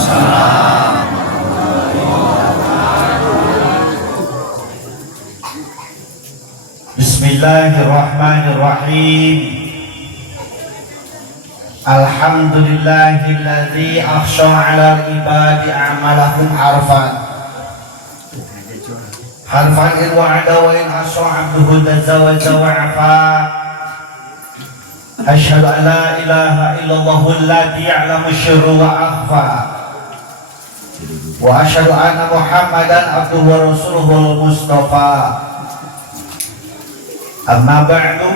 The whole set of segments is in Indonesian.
Bismillahirrahmanirrahim. Alhamdulillahilladzi akhsha 'alal ibadi a'malahum harfan in wa'ada wa in asha 'abduhu tazawaja wa 'afa. Asyhadu an la ilaha illallahul ladzi ya'lamu sirra wa akhfa. Wa asyhadu anna Muhammadan abduhu wa rasuluhul mustafa. Amma ba'du,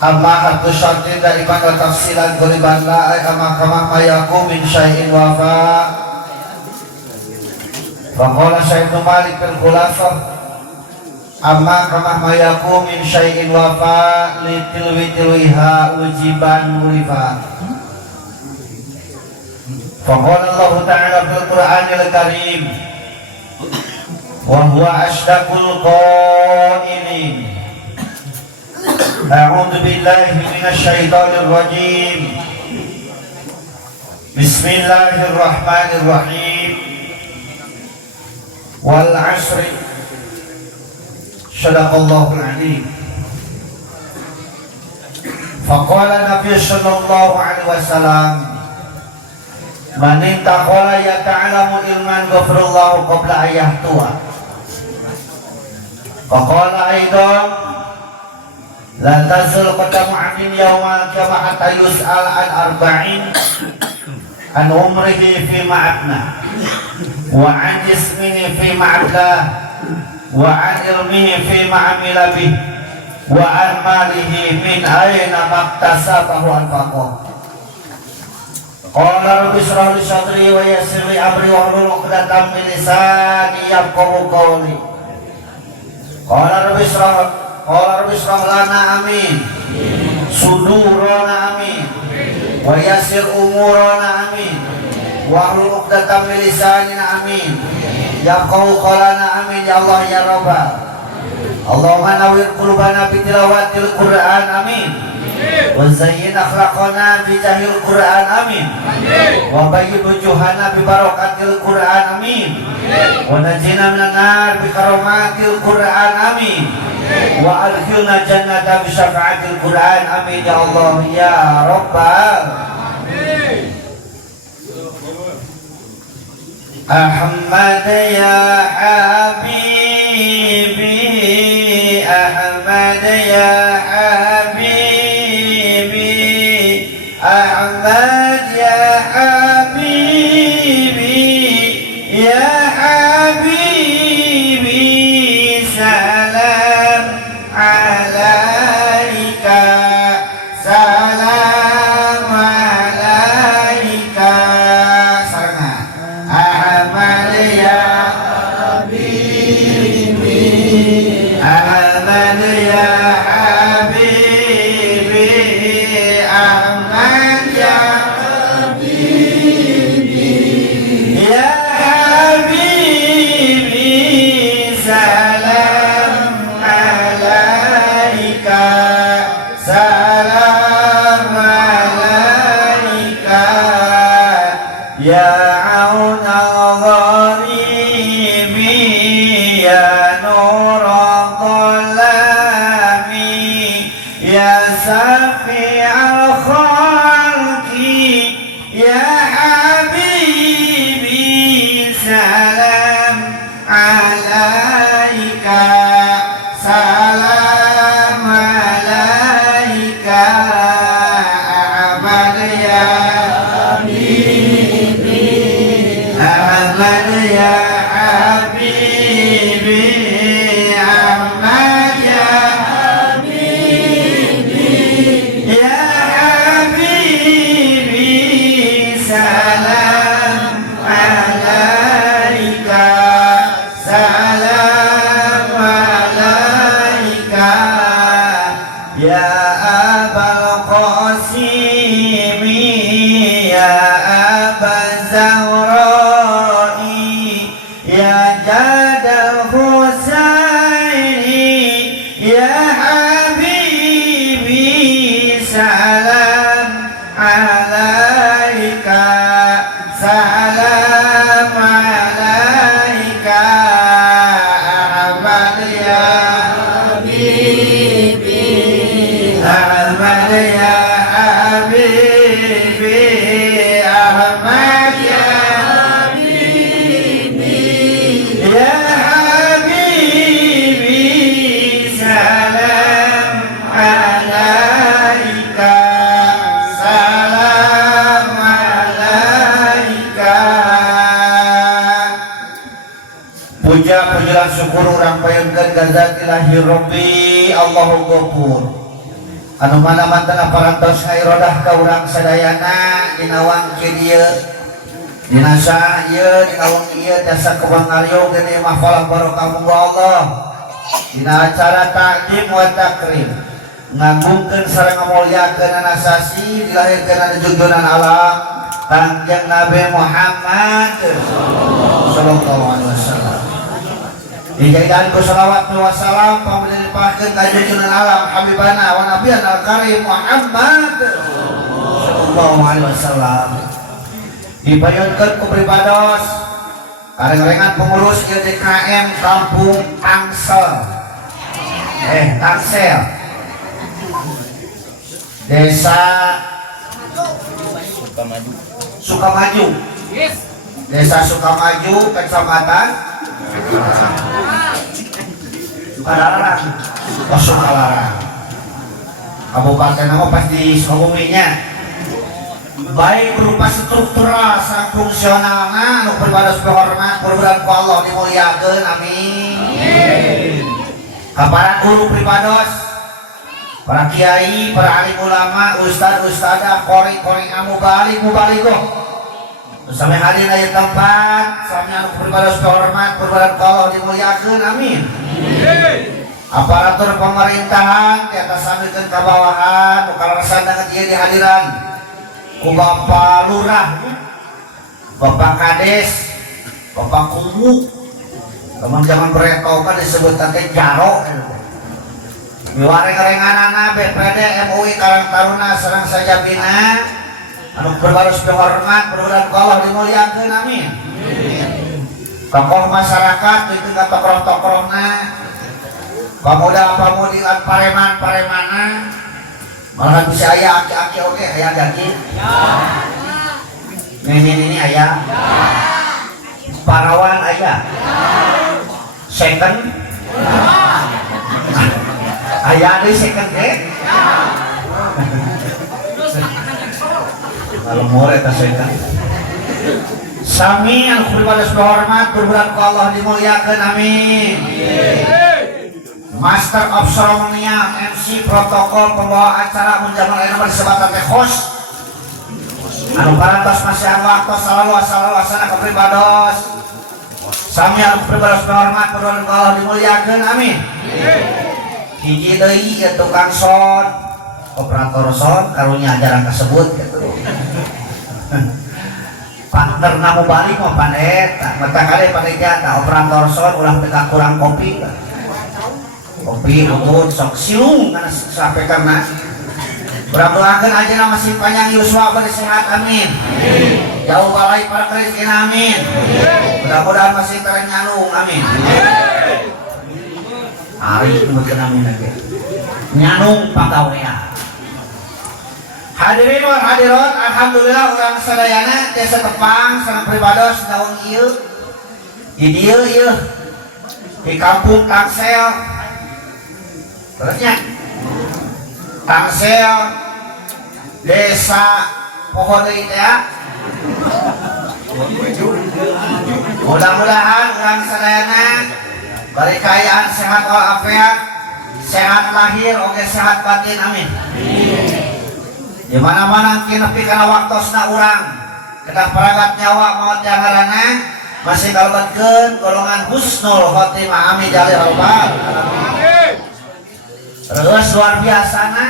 amma hartu syartin daripan wa tafsilan guriban la'ay amma kama mayaku min syai'in wafa. Faqala Syaikhul Malik fil Khulasah, amma kama mayaku min syai'in wafa litilwiha ujiban murifa. Faqala Allah Ta'ala fil Qur'anil Karim, wa huwa ashdaqul qailin. A'udzu billahi minasy syaithanir rajim. Bismillahirrahmanirrahim. Wal 'ashri. Shadaqallahul 'azim. Faqala Nabi sallallahu alaihi wasallam, man intaqala yata'alamu ilman ghafirallahu qabla ayyahtuwa. Faqala aidan, la tazul qadamu 'abdin yawmal qiyamah hatta yus'al an arba'in, an umrihi fi ma'abna, wa an jismihi fi ma'ablah, wa an ilmihi fi ma'amila bih, wa an malihi min ayna maktasabahu anfaqah. Qala rabbi shrah li sadri wa yassir li amri wahlul 'uqdatam min lisani yafqahu qawli. Qala rabbi shrah lana amin, sudurana amin, wa yassir umurana amin, wahlul 'uqdatam min lisanina amin, yafqahu qawlana amin ya Allah ya Rabbal. Allahumma nawwir qulubana bi tilawatil Qur'an amin, wa zayyin akhlaqana bi jahil Qur'an amin, wa bayyid wujuhana bi barakatil Qur'an amin, wa najina minan nar bi karomatil Qur'an amin, wa adkhilna jannata bi syafaatil Qur'an amin ya Allah ya Rabbal. Ahmad ya habibi, Ahmad ya habibi, Ahmad ya habibi, ya habibi, salam alaika, salam alaika. Sarana Ahmad ya habibi, Ahmad ya habibi, Ahmad ya habibi, ya habibi, salam alaika, salam alaika, ya auna gharibi, ya nura dhalami, ya safi'al khalqi, ya habibi, salam alaika, salam alaika, Ahmad ya habibi, Ahmad ya habibi, Ahmad ya habibi, ya habibi, salam alaika, salam alaika, ya Abal Qasim, ya Aba Zahrai, ya Jadal Husaini, ya habibi, salam alaika, salam alaika Ahmad ya Habibi Ahmad ya Habibi Ahmad ya Habibi ya Habibi salam alaika salam alaika. Puja pujian syukur urang payeungkeun ka Zatillahi Rabbi Allahu Ghafur anu mana mantena parantos ngairodah ka urang sadayana dina wangke dieu dina saha ieu dina wengi ieu tiasa kebangario geni mahfalah barokah muga Allah dina acara takdim wa takrim ngagungkeun sareng ngamulyakeun anasasi dilahirkeun anu junjunan alam Kangjeng Nabi Muhammad sallallahu alaihi wasallam. Dijadikan ku salawat wa salam pamilimpahkeun ka junjunan alam habibana wa nabiyana al-karim Muhammad sallallahu alaihi wasallam. Dipayunkeun ku pribados kareng-rengan pengurus DKM Kampung Tangsel. Tangsel. Desa Sukamaju. Desa Sukamaju, Kecamatan Sukalarang. Sukalarang. Kabupaten nama pas di Sukabuminya. Baik berupa struktural sang fungsionalna anu pribados hormat perbuatan ku Allah dimuliakeun amin. Kaparan guru pribados, para kiai, para alim ulama, ustad ustadah, kori amu mubaligoh sampai hadir di tempat sami anu pribados hormat perbuatan ku Allah dimuliakeun amin. Aparatur pemerintahan di atas samikeun ka bawahan nu kalarasan dengan ieu dihadiran ku Bapak Lurah, Bapak Kades, Bapak Kumu, teman-teman bereto kan disebut teh Jaro. Miwareng-renganana BPD MUI Karang Taruna Serang Sajabina anu berbaros hormat perbuatan ku Allah dimuliakeun amin. Tokoh masyarakat itu ka tokoh-tokohna pamuda-pamudi lan pareman-paremana malahan bisa aya aki-aki oke aya daki ini aya parawan aya second aya di second kalau mau eta second sami anu pribados hormat berbulan ku Allah dimuliakeun amin. Master of Ceremonial, MC protokol pembawa acara menjamal nomor sebatan teh host anu parantos masih waktu selalu asana kepribados sami anu pribados hormat perbuatan ku Allah dimuliakeun amin. Hiji deui ya tukang sound operator sound karunya jarang kasebut gitu. Partner namu balik mah paneta mata kali panitia ta operator sound ulah teu kurang kopi kopi utut sok silung karena sampai karena berdoakan aja nama si panjang Yuswa bersehat amin. Jauh balai para kerizkin amin. Mudah-mudahan masih ternyalung amin. Hari kemudian amin lagi nyalung pagawean. Hadirin wal hadirat, alhamdulillah urang sadayana desa Tepang sareng pribados daung ieu di dieu ieu di Kampung Tangsel. Terusnya Tangsel desa pohon deui teh mudah-mudahan urang sadayana bari kaayaan sehat walafiat sehat lahir oge sehat batin amin. Di mana-mana kinepi kana waktosna urang kedah paragat nyawa maot jangarana masih kalebetkeun golongan husnul khotimah amin jalil rabbal alamin. Terus luar biasa na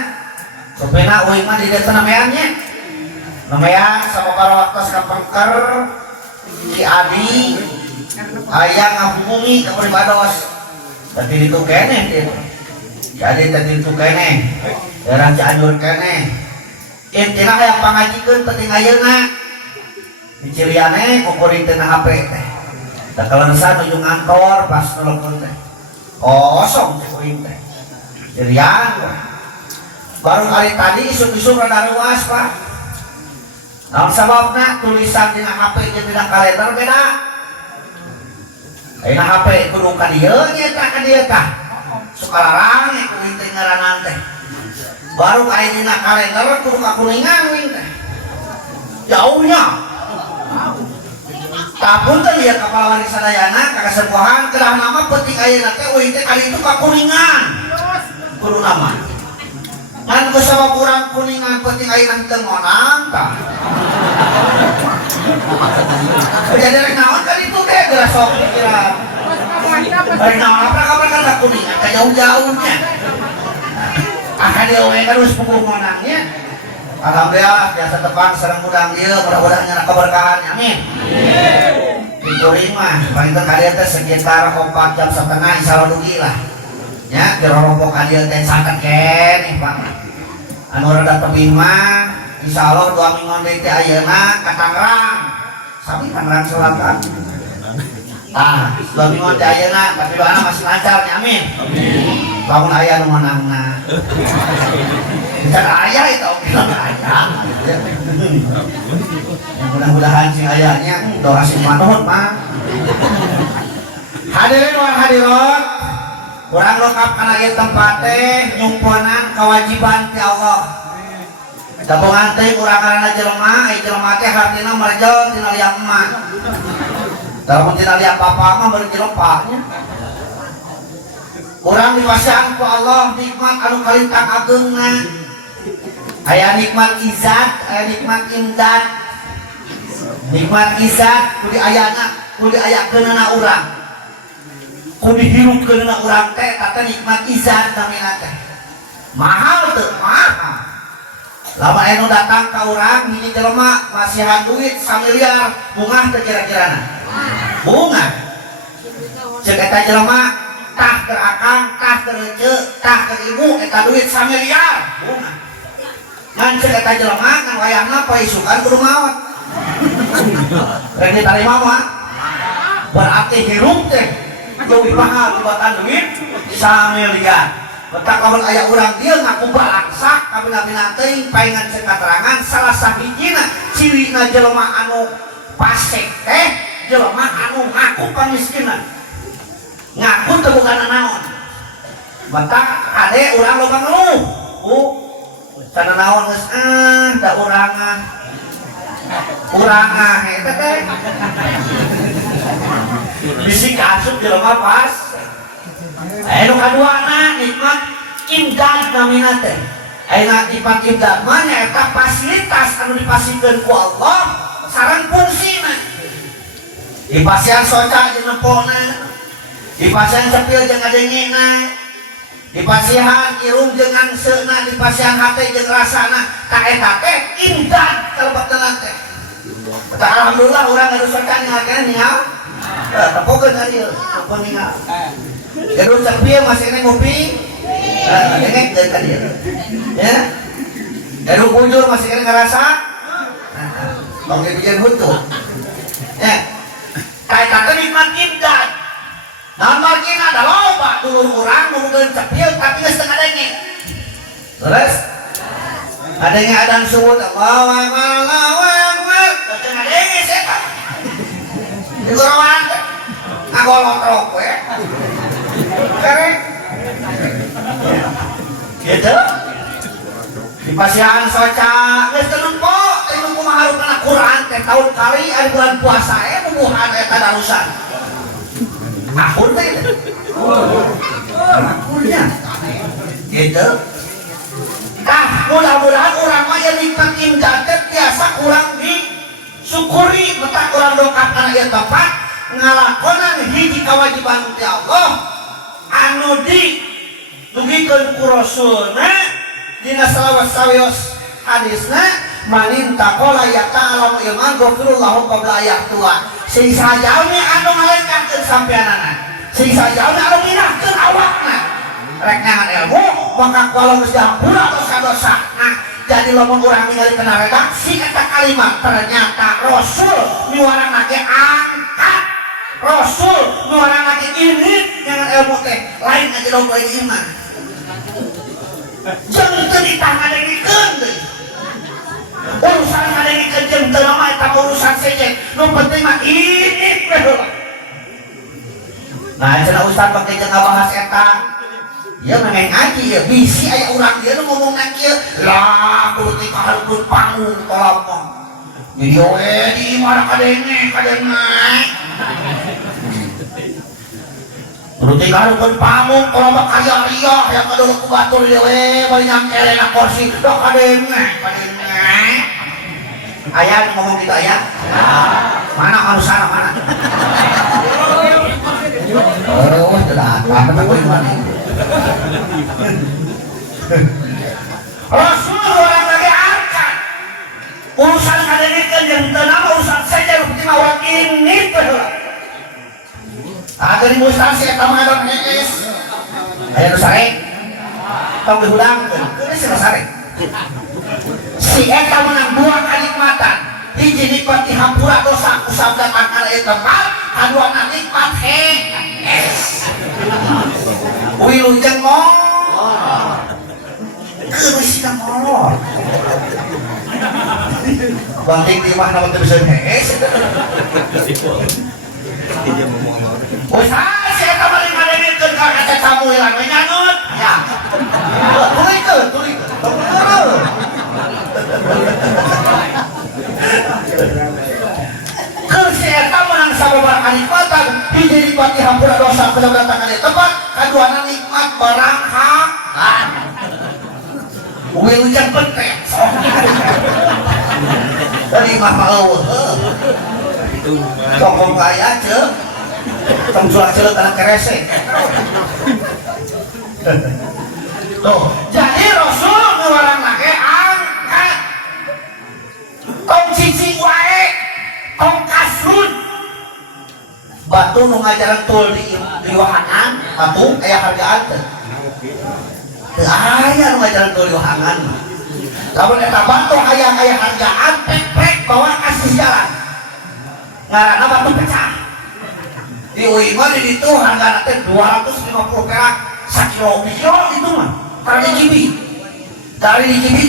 supena uing mah di desa nameannya namean sama para waktos kapengker Ki Adi aya ngahubungi ka pribados tadi ditu keneh dia jadi tadi ditu keneh daerah Cianjur keneh intina aya pangajikeun penting ayeuna diciriane kukuring teh na HP teh da kalensan ujung kantor pas nelpon teh kosong teh kuring teh cirian baru kali tadi isuk-isuk rada ruas Pak. Namun sababna tulisan dina HP jeung dina kalender beda. Ayeuna HP kudu ka dieu nya ka dieu tah. Sukalarang kuring teh ngaranan teh. Baru aya dina kalender kudu ka kuningan wing teh. Jauhnya. Tapun teh lihat kapal waris sadayana ka kasempohan kedah nama penting ayeuna teh wing teh kali itu ka kuningan. Kudu nama. Kan kusama kurang kuningan penting ayeuna teu ngonang tah. Jadi rek naon kan itu teh geus sok pikiran. Rek naon apa kabar kan kuningan ka jauh-jauhnya. Dia we kan wis puguh ngonangnya. Alhamdulillah biasa tepang sareng udang dieu mudah-mudahan nyana keberkahan amin. Di kuring mah paling teu ka dieu teh sekitar 4 jam setengah insyaallah dugi lah. Nya dirorompok ka dieu teh caket keneh Pak. Anu rada tebing mah insyaallah 2 minggu deui teh ayeuna ka Tangerang. Sami Tangerang Selatan. 2 minggu teh ayeuna tapi doana masih lancar nya amin. Lamun aya nu menangna. Bisa aya itu bilang aya. Mudah-mudahan sing ayanya doa sing manut mah. Hadirin wal hadirat, urang lengkap kana ieu tempat teh nyumponan kewajiban ti Allah. Gabungan teh urang kana jelema, jelema teh hartina merjol tina liang emak. Dalam tina liang bapa mah bari jelempanya. Urang dipasihan ku Allah nikmat anu kalintang ageungna. Aya nikmat izat, aya nikmat imdad. Nikmat izat kudu ayana, kudu ayakeunna urang. Kudu dihirupkeunna urang teh eta nikmat izat namina teh. Mahal teu? Mahal. Lamun anu datang ka urang hiji jelema masihan duit 1 miliar, bungah teu kira-kirana? Bunga. Ceuk eta jelema tah keur akang, tah keur ceuk, tah keur ibu eta duit 1 miliar, bunga. Ngan ceuk eta jelema ngan wayahna paisukan kudu maot. Rek ditarima mah berarti hirup teh leuwih mahal tibatan duit 1 miliar. Betak lamun aya urang dieu ngaku balaksak ka bina-bina teuing paingan ceuk katerangan salah sahijina cirina jelema anu pasek teh jelema anu ngaku pamiskinan. Ngaku teu bukan naon. Betak ade urang loba ngeluh. Sana naon geus da urangan. Urangan eta teh. Bisi kasut jelema pas. Anu kaduana nikmat imdad namina teh. Ayeuna nikmat imdad mah nyaeta fasilitas anu dipasikeun ku Allah sareng fungsina. Dipasihan soca jeung nepona. Dipasihan cepil jeung ngadengina. Dipasihan irung jeung angseuna, dipasihan hate jeung rasana. Ka eta teh imdad kalebetna teh. Alhamdulillah urang anu soca ninggalkeun ningal. Tepokeun ka dieu, tepokeun ningal. Jadi cepil masih ini ngopi, dengek dari tadi ya. Jadi bujur masih ini ngerasa, mau dibikin butuh. Ya, kayak kata nikmat imdad. Nah margin ada loba dulur orang nungguin cepil tapi nggak setengah dengek. Terus adanya adang suwut, Allahu Akbar, setengah dengek siapa? Di gorowan, ngagolotrok ya. Keren gitu dipasihan soca geus teu nempo teh nu kumaha harupna Quran teh tahun kali ari bulan puasa bubuhan eta darusan akun teh akunnya gitu tah mudah-mudahan urang mah yang nikmat imdad teh biasa kurang disyukuri betak urang dongkap kana ieu tempat ngalakonan hiji kewajiban ti Allah anu didugikeun ku Rasulna dina salawat sawios hadisna manin taqala ya ta'ala ilman ghafirullahu qabla ayatuha sing sajaune anu ngalengkeun sampeanana sing sajaune anu minahkeun awakna rek ngangan ilmu maka kalau geus diampura dosa-dosa. Nah jadi lamun urang ningali kana redaksi eta kalimat ternyata Rasul nyuara lagi angkat Rasul nyuara lagi ini jangan ilmu teh lain aja dong gue iman jangan cerita ngadengikeun deh urusan ngadengikeun jeung teu mah eta urusan sejen nu penting mah ini nah cenah ustaz pake jeung ngabahas eta ya meneng ngaji ya bisi aya urang dia nu ngomong na kieu lah kudu ti kahareupeun panggung tolong jadi we di mana kadenge kudu ti kahareupeun panggung kalau mah kaya ria yang kaduluk ku batur dia we bari nyangkele na kursi do kadenge aya nu ngomong gitu aya mana manusana mana oh jelas apa kuwi mana Rasul orang lagi angkat urusan ngadengikeun jeung teu nama urusan saja penting awak ini baheula ada di mustansi eta mah ada nees aya nu sare tong dihudangkeun geus nu sare si eta menang dua kanikmatan hiji nikmat dihampura dosa ku sabda kana ieu tempat kaduana nikmat wilujeng molor keusina molor banting di mana waktu bisa hees usah saya kemarin ngadengikeun ka kaca tamu hilang nyanut ya tulikeun si eta menang sababaraha kanikmatan hiji nikmat dihampura dosa kedatangan di tempat kaduana nikmat barang hak wilujeng pentek dari mah eueuh tongkong aya ceuk tong sulah ceuk kana kerese tuh jadi Rasul nuwarang make angkat tong cicing wae tong kasrun batu nu ngajaran tul di wahangan batu aya hargaan teu aya nu ngajaran tul di wahangan lamun eta batu aya hargaan pek bawa kasih jalan ngaranna batu pecah di uing mah di ditu hargana teh 250 perak sakilo itu mah dari jibi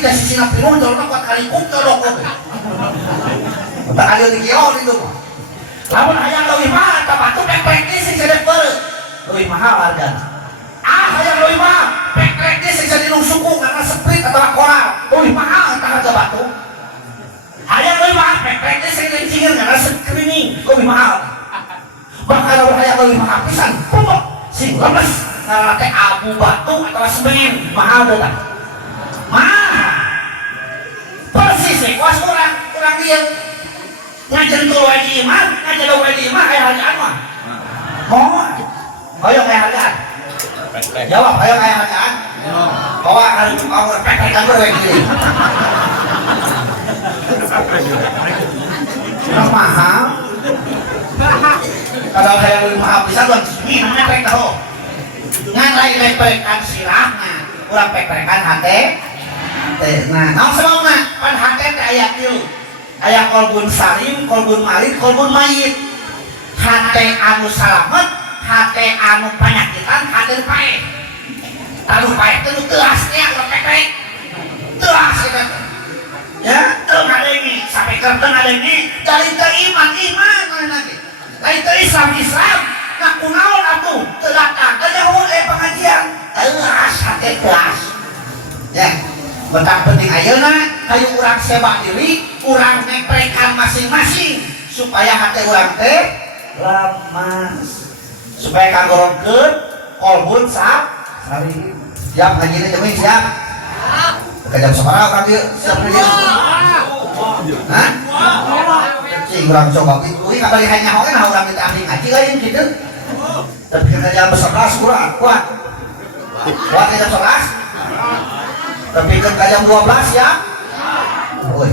teh sisina pinuh jolna 4 kali kuk kodok tak ada di kios itu lamun hayang leuwih mahal eta batu pek-pek ge sing sedep beureuh leuwih mahal hargana hayang leuwih mahal pek-pek ge sing jadi nu suku karena sprit atawa koral leuwih mahal eta harga batu hayang leuwih mahal pek-pek ge sing lencingin karena screening leuwih mahal bakal lamun hayang leuwih mahal pisan pupuk sing lemes ngaranna teh abu batu atawa semen mahal teh tah mahal persis kuas urang dieu ngajarin kalau wajib iman, ngajarin wajib iman, ayah hargaan mah mohon ayo ayah hargaan jawab, ayo ayah hargaan bawa kan mau pek-pekan gue gini yang mahal kalau saya lebih mahal bisa buat ini namanya pek tahu ngan lain pekan silahnya ulang pek-pekan hati nah, nang sebabna pan hati ayat itu aya kolbun salim, kolbun marid, kolbun mayit hate anu salamet, hate anu panyakitan, hate pae anu pae itu telas ya, lepek-lepek telas itu ya, itu ngadengi sampai kerten ngadengi dari teriman, iman lagi dari terislam, ngaku naon atuh telatang, kenyahul pengajian telas, hate telas ya betang penting ayeuna hayu urang sewa diri urang neprekan masing-masing supaya hati urang teh lemas supaya kagorongkeun kolbun sari siap ngajina jeung siap ka jam sabaraha urang dieu siap dieu hah cing urang coba kuwi kabari hanyaho na urang teh ahli ngaji lain kitu tapi ka jam 11 urang kuat ka jam 11 tapi kan jam 12 ya? Woi,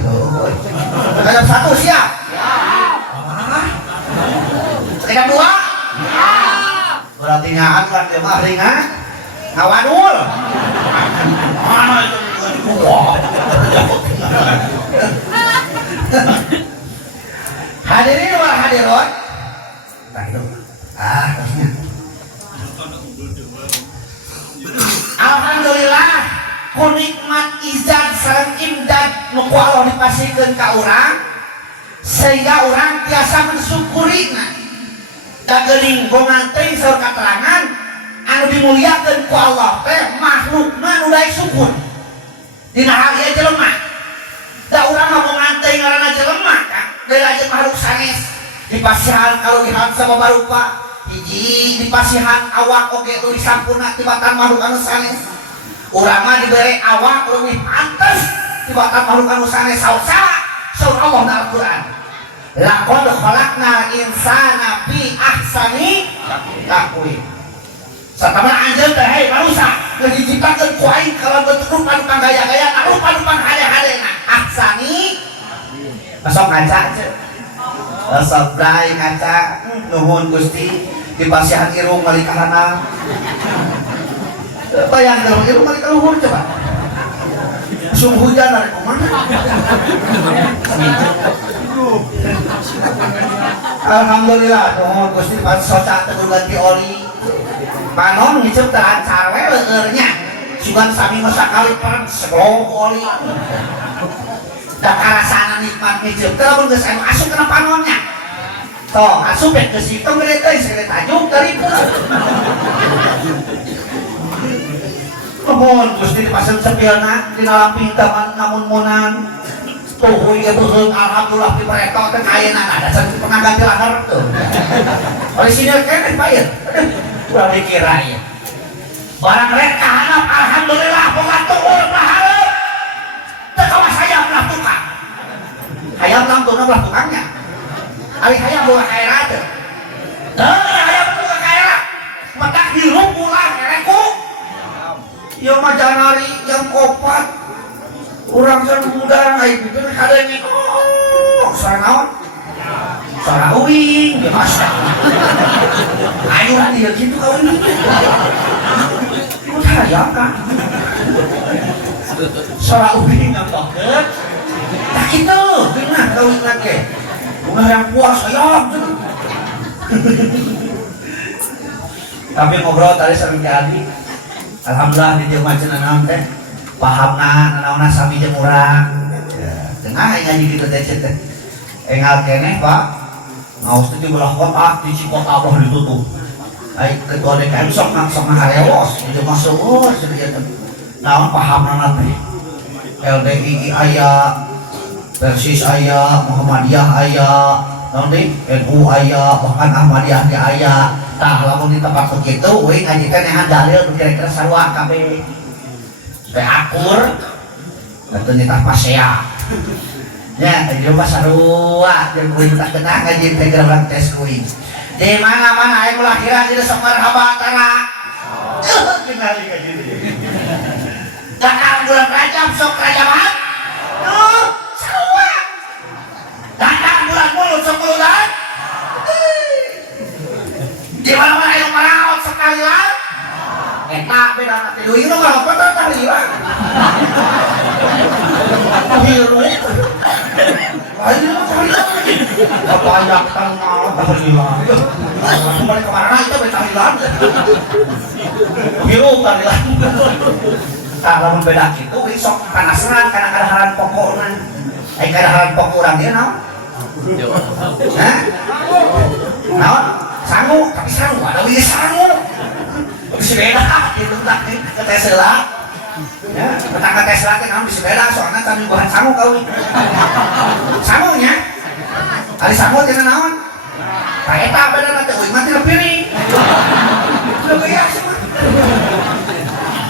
jam 1 siap? Jam 2? Berarti nyaan kan dia mah ringan ngawadul mana itu Hadirin wal hadirat. Nah itu. Terusnya. Alhamdulillah ku nikmat izat sareng imdad nu ku Allah dipasikeun ka urang sehingga urang tiasa mensyukurina. Da geuning gongan teuing saur katerangan anu dimuliakeun ku Allah teh makhlukna nu daek syukur. Dina hal ieu jelema. Da urang ngomong teuing ngaranna jelema kan, derajat makhluk sanes dipasihan kaluwihan sababa rupa. Hiji dipasihan awak oge tuluy sampurna tibatan makhluk anu sanes. Urang mah dibere awak leuwih pantes tibatan makhluk anu sanes saur Allah na Al-Qur'an. Laqad khalaqnal insana fi ahsani taqwim. Satamana anjeun teh hei manusia geus diciptakeun ku aing kalau bentuk rupa nu panggaya-gaya rupa nu panghade-hadena ahsani. Masuk ngaca ce. Sabrai ngaca nuhun Gusti dipasihan irung balik kanan. Bayang dong irung balik luhur coba. Musim hujan dari kemana? Alhamdulillah nuhun Gusti pas soca teu ganti oli. Panon ngicep teh cawe leurnya. Sugan sami sakali pan seglong oli. Da karasana nikmat ngicep teh lamun geus anu asup kana panonnya. Toh asup ke situ gede teh segede tajuk dari pun. Mohon Gusti dipasang sepiona dina lamping taman namun monan. Tuh ieu beuheung alhamdulillah dipareto teh ayeuna ada saking pernah ganti lahar tuh. Oleh sini keneh bayar. Ulah dikira ieu. Barang rek kahanap alhamdulillah boga tuul pahala. Teu kawas hayam lah tukang. Hayam langsung belah tukangnya. Ari hayam boga khairat teu. Teu hayam boga khairat. Matak hirup ulah ereku. Ieu mah janari jam 4. Urang san budang ai pikeun kadenge sanaon? Sara uing biasa. Ayo dia gitu kawin. Ku hayang ka. Sara uing ngapakeun? Tah kitu, geunah kawin ge. Ulah yang puas hayang. Tapi ngobrol tadi sareng Adi. Alhamdulillah di jelema cenah naon teh. Pahamna nanaonna sami jeung urang. Tengah ngaji kitu teh teh. Engal keneh Pak. Ngaos teh belah kota di Cikota Allah ditutup. Ai ketua DKM sok ngaharewos di jelema seueur cenah teh. Naon pahamna teh. LDI aya, Persis aya, Muhammadiyah aya, naon deui? NU aya, bahkan Ahmadiyah ge aya. Tah lamun di tempat begitu we ngaji teh nehan dalil kira-kira sarua kabeh. Teh akur atuh nitah pasea nya di rumah sarua jeung kuing tak kenang ngaji teh gerak tes kuing di mana-mana aya lahiran di Semar Habatara kenal ka dieu datang bulan Rajab sok Rajaban sarua datang bulan Mulut sok Muludan di mana-mana aya maraot sekali lah eta beda na teh ieu mah apa tah tahlilan. Hiru. Lain mah tahlilan. Kapayak tang mah tahlilan. Balik kemana itu beda tahlilan. Hiru tahlilan. Tah lamun beda kitu we sok panasaran kana kadaharan pokokna. Ai kadaharan pokok urang ieu naon? Hah? Naon? Sangu, tapi sangu ada we sangu. Bisa beda itu tak ke Tesla ya petang ke Tesla teh naon bisa beda soalnya kami bahan sangu kawin sangunya ari sangu teh naon ka eta beda na teh mah tina piring udah beas mah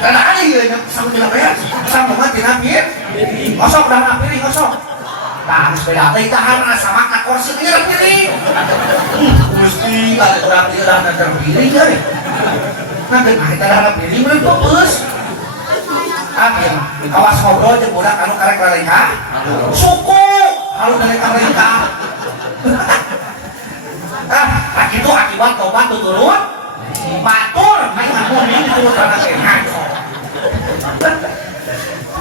karena ada ieu sangu tina beas sangu mah tina piring ngosok dah na piring ngosok tah geus beda teh tahan sama ka kursi tina piring Gusti kali urang ieu dah na piring euy nanti kita harap pilih mulai fokus. Akhir, awas ngobrol jeung budak anu karek lalengka. Suku, halu dari lalengka. Tak itu akibat tobat turun. Batur, main ngamun ini turun karena kenal.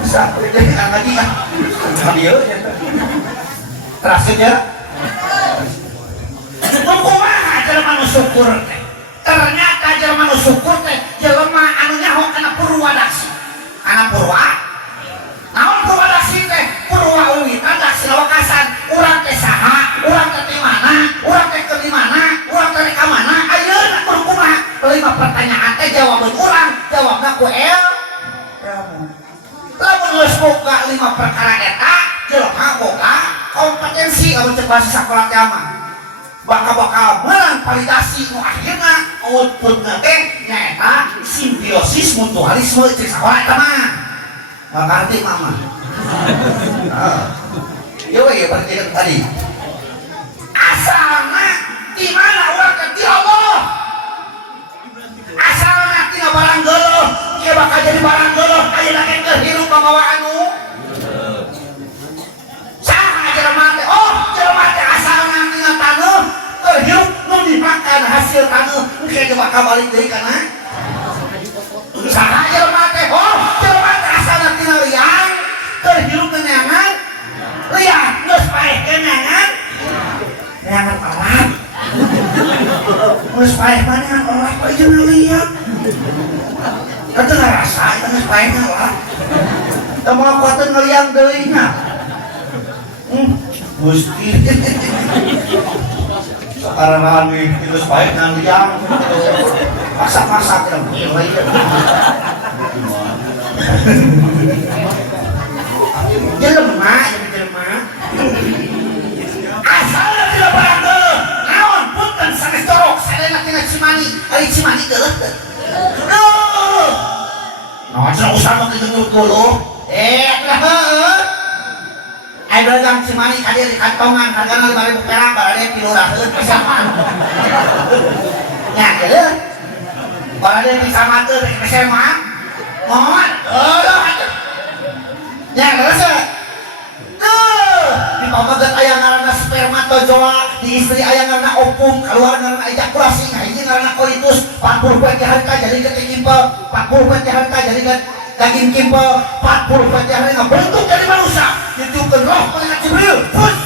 Bisa jadi ngaji kan. Dia terakhir ya. syukur teh. Ternyata jelema nu syukur teh jelema anu nyaho kana Purwadaksi. Kana Purwa. Naon Purwadaksi teh? Purwa Uwi Daksi Wakasan. Urang teh saha? Urang teh di mana? Urang teh ke di mana? Urang teh ka mana? Ayeuna kudu kumaha? 5 pertanyaan teh jawaban urang, jawabna ku lamun geus boga 5 perkara eta, jelema boga kompetensi anu cek bahasa sakola teh mah. Bakal menang validasi nu akhirna outputna teh nyaeta simbiosis mutualisme cek sakola eta mah. Makarti mama. Yo ya berarti tadi. Asalna di mana urang teh di Allah. Asalna tina barang geuleuh, ieu bakal jadi barang geuleuh ayeuna teh keur hirup pamawa anu. Saha jelema teh? Oh, jelema teh asalna tina taneuh, keur hirup nu dimakan hasil taneuh, engke ge bakal balik deui kana. Saha jelema teh? Oh, jelema teh asalna tina liang, keur hirup nenyangan. Liang geus paeh ke nenyangan. Nenyangan alat. Geus paeh mah nenyangan alat paeh jeung liang. Kan teu ngarasa eta geus paeh lah. Teu moal kuateun ngeliang deui nya. Gusti. Sakarana geus paeh nang liang. Masak-masak teh gila ieu. Jelema asalna tidak barang geuleuh naon punten sanes jorok sadena tina Cimani ari Cimani geuleuh teh naon cenah usaha mah kitu geuleuh heueuh aya dagang Cimani ka dieu di kantongan hargana 5.000 perak bade piluraheun pisahan nya geuleuh bade pisamateuh rek SMA mohon geuleuh atuh nya geuleuh di pamagat aya ngaranna spermatozoa, di istri aya ngaranna ovum, keluar ngaranna ejakulasi, hiji ngaranna koitus, 40 poe teh harita jadi geuting kimpel, 40 poe teh harita jadi daging kimpel, 40 poe teh harita bentuk jadi manusia, ditiupkeun roh malaikat Jibril, pus.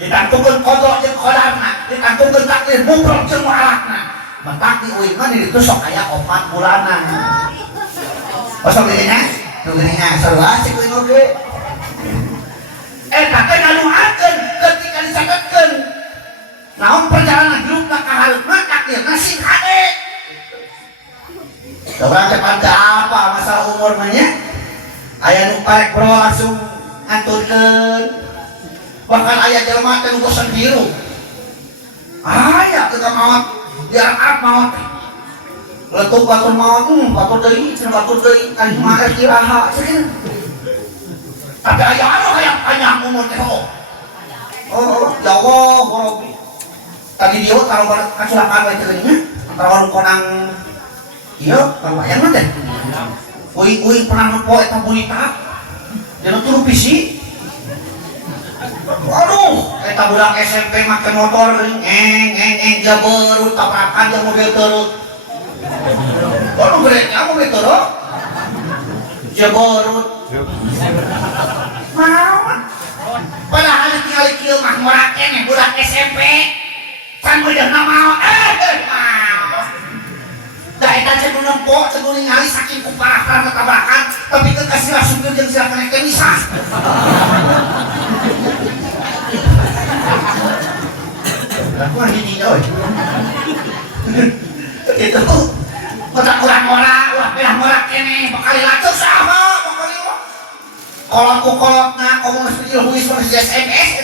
Ditantungkeun kodok jeung kodarna, ditantungkeun takdir mubrok jeung mualakna. Mentak di uing mah di ditu sok aya 4 bulanan. Osok geuningan, tuh geuningan sarua cik uing oge. Eta teh ngaluakeun ketika dicatatkeun naon perjalanan hidupna ka hareupna takdirna sing hade. Urang teh panta apa masalah umur mah nya? Aya nu parek bro langsung ngaturkeun. Bahkan aya jelema teh nu bosan biru. Aya teu maot, diarap maot. Letuk batur maot, batur deui, cenah batur deui, kan mah istirahat cenah. Tapi aya anu hayang panjang umur teh oh. Ya Allah, Rabbi. Tadi dia kalau kecelakaan bae teh nya, antara warung konang ieu bayang mah teh. Uing pernah nempo eta bunita. Dia turu pisi. Aduh, eta budak SMP make motor eng dia beurut tabrakan jeung mobil teurut. Waduh gede nya mobil teurut. Dia beurut. Naon? Padahal tinggal kieu mah morak keneh budak SMP. Can beudahna maot. Maot. Da eta cenah nempo cenah ningali saking kuparah tabrakan, tapi teu kasih supir jeung sila keneh teh misah. Aku lagi di euy. Itu kotak urang-urang, ulah belah morak keneh bakal lacur saha. Kolot-kolotna komunis ilmuis mah di SMS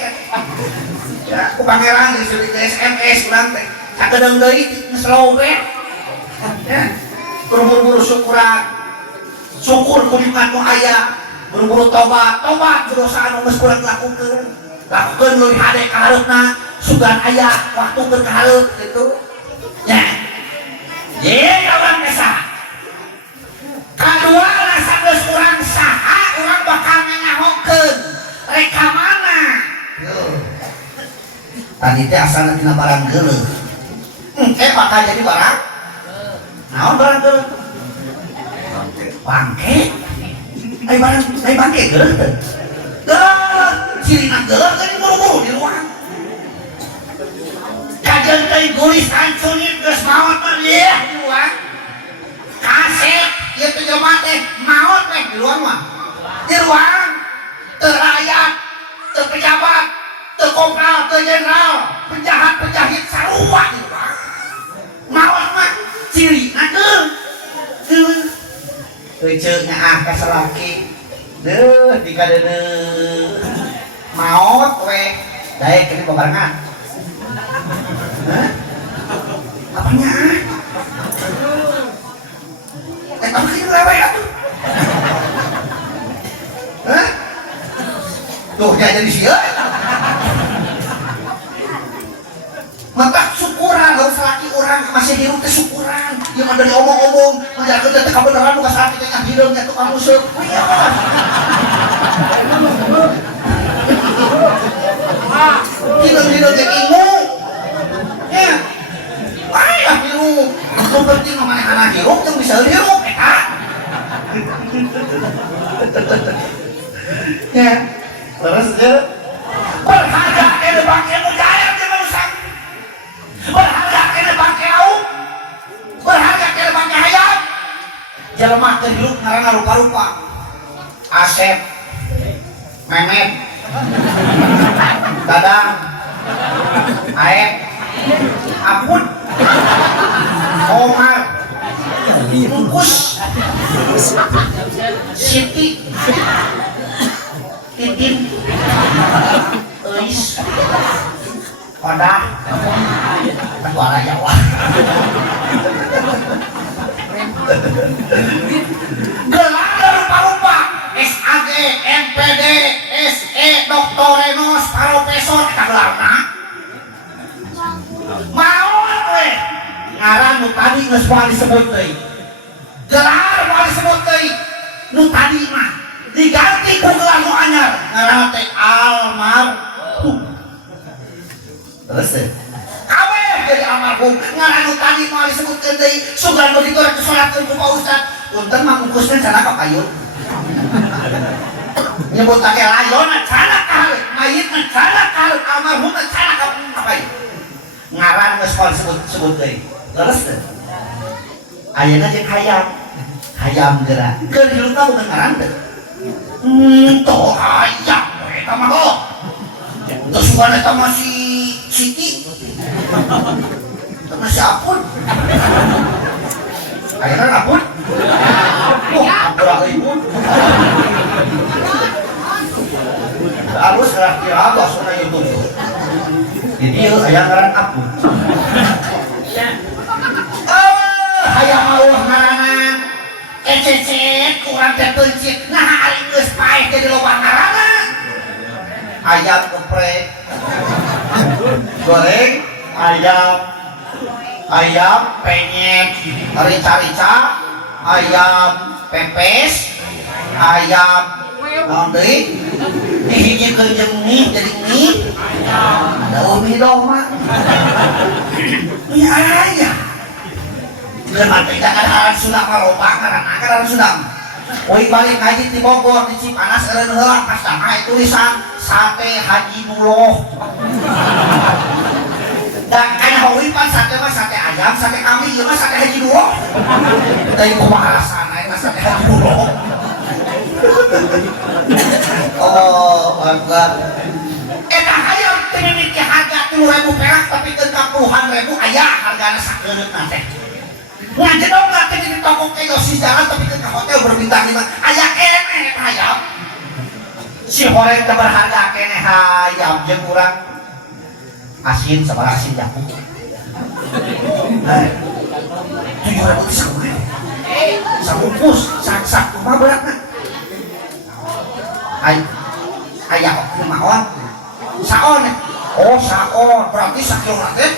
ya ku pangeran di SMS urang teh sakedeung deui slow we ya buru-buru syukuran syukur ku nikmat nu aya buru-buru tobat dosa anu geus kurang lakukeun leuwih hade ka hareupna sugan aya waktu keur ka hareup kitu nya ye kawan esa kadua rasa geus urang saha urang bakal nyahokeun reka mana tadi teh asalna tina barang geuleuh bakal jadi barang naon barang geuleuh bangke ai bangke geuleuh teh geuleuh sirina geuleuh kan buru-buru di ruang kajeun teh Euy gulisan cungit geus maot mah ieu di luar. Kasep ieu teh jelema teh maot we di luar mah. Di luar teu rakyat, teu pejabat, teu kopral, teu jenderal, penjahat-penjahit sarua di luar. Maot mah cirina teu. Teu ceuk nyaah ka salaki. Deuh dikadeuneuh. Maot we. Daek ini babarengan. Hah? Apanya? Apa ini lewe atuh? Hah? Tuh jadi sieun. Mata syukuran harus laki orang masih hirup teh syukuran. Ieu mah dari omong-omong, menjaga teh kabeneran bukan saat teh ngahidung nya tukang museup. Hidup-hidup teh ilmu. Ya. Aya hirup. Nu penting mah manehna hirup jeung bisa hirup eta. Ya. Terus ya. Berharga kene bangke nu jaya jeung manusia. Berharga kene bangke lauk. Berharga kene bangke hayam. Jelema teh hirup ngaranna rupa-rupa. Asep. Memet. Dadang. Aep. Apun. Omar. Bungkus. Siti. Titin. Eis. Kodah. Tengkorak Jawa. Gelar rupa-rupa. SAG, MPD, SE, Doktorenos, Profesor, eta gelarna. Maot we. Ngaran nu tadi geus moal disebut deui. Gelar moal disebut deui. Nu tadi mah diganti ku gelar nu anyar. Ngaran teh almarhum. Terus teh. Awe jadi almarhum. Ngaran nu tadi moal disebutkeun deui. Sugan begitu rek salatkeun ku Pak Ustad. Punten mah ungkusna cenah ka payun. Nyebut ake layona cana kahal, mayitna cana kahal, almarhumna cana kahal. Ngaran geus poe sebut deui. Terus teh. Ayeuna jeung hayam. Hayam geura. Keur hilutna bukan ngaran teh. Toh hayam eta mah lo. Terus sugan eta mah si Siti. Masih apun. Ayeuna apun. Oh, ampura ibu. Harus kira bos na YouTube. Jadi aya ngaran apun. Hayang mauh ngaranna. Ececet kurang teh peuncit. Nah ari geus paeh teh di loba ngaranna. Ayam geprek. Goreng ayam. Ayam penyet, rica-rica, ayam pepes, ayam naon deui dihijikeun jeung mie jadi mie. Ada mie doma. Mie aya. Geus mah teh ada Sunda maloba ngaranna Sunda. Oi balik haji di Bogor di Cipanas eureun heula pas tama tulisan sate Haji Duloh. Dan kan hawi pan sate mah sate ayam, sate kambing, ieu mah sate Haji Duloh. Teuing kumaha rasana eta sate Haji Duloh. Oh, Akbar. Eta hayam teh mimiti harga 3.000 perak tapi teu ka puluhan ribu aya hargana sakeureutna teh. Ngajedong teh di toko keyosis jalan tapi teu ka hotel berbintang 5. Aya keneh eta hayam. Si horeng teh berharga keneh hayam jeung urang asin sama asin jamu. 7.000 bisa gue. Sabungkus, sak kumaha beratna? Aya kumaha? Saon. Oh, saon. Berarti sakilona teh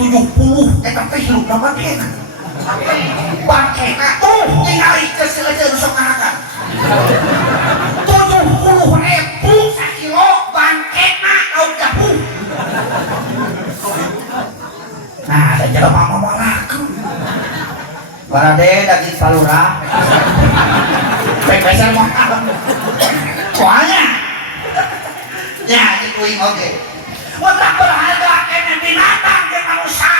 70 eta teh hilupna bangkena. Bangkena tuh ningali ke silejeun sok ngahakan. 70.000 sakilo bangkena lauk jamu. Nah, ada jelema mah laku. Barade daging palura. Pepesan mahal. Soalnya ya, itu oke. Mun tak berharga kene binatang jeung manusia.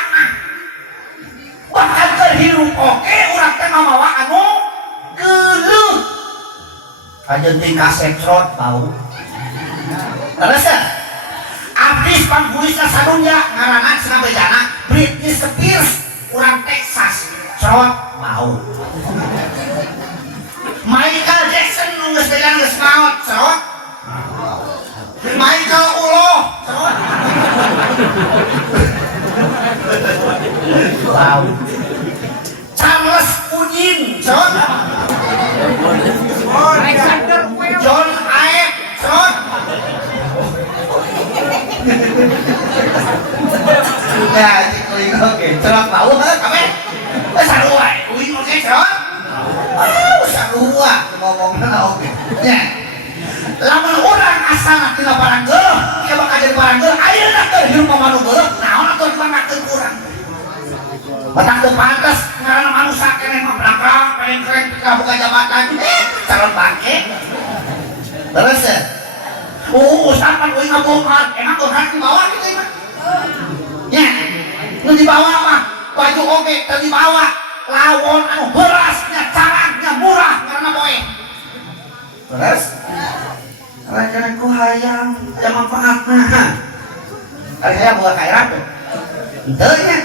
kajenting kaset trot bau terus artis panggulisna sadunya ngaranna cenah bejana Britney Spears urang Texas trot bau Michael Jackson nu geus bejana geus maot trot Michael Uloh trot bau Charles Udin trot John Aek trot ya cikuling oke trot bau kabeh sarua uing oke trot sarua ngomongna oke nya lamun urang asana tina barang geuleuh ke bakal jadi barang geuleuh ayeuna teh hirup pamanu geuleuh naon atuh dimangakeun urang batak teu pantes ngaranna manusia keneh mah belakang pengen keren ka buka jabatan calon bangke terus sampan uing ngabongkar emang bongkar di bawah gitu mah nya nu di bawah mah baju oge teu di bawah lawon anu beurasnya carangnya murah karena poe terus karena ku hayang aya manfaatna ari saya buka kairah tuh henteu nya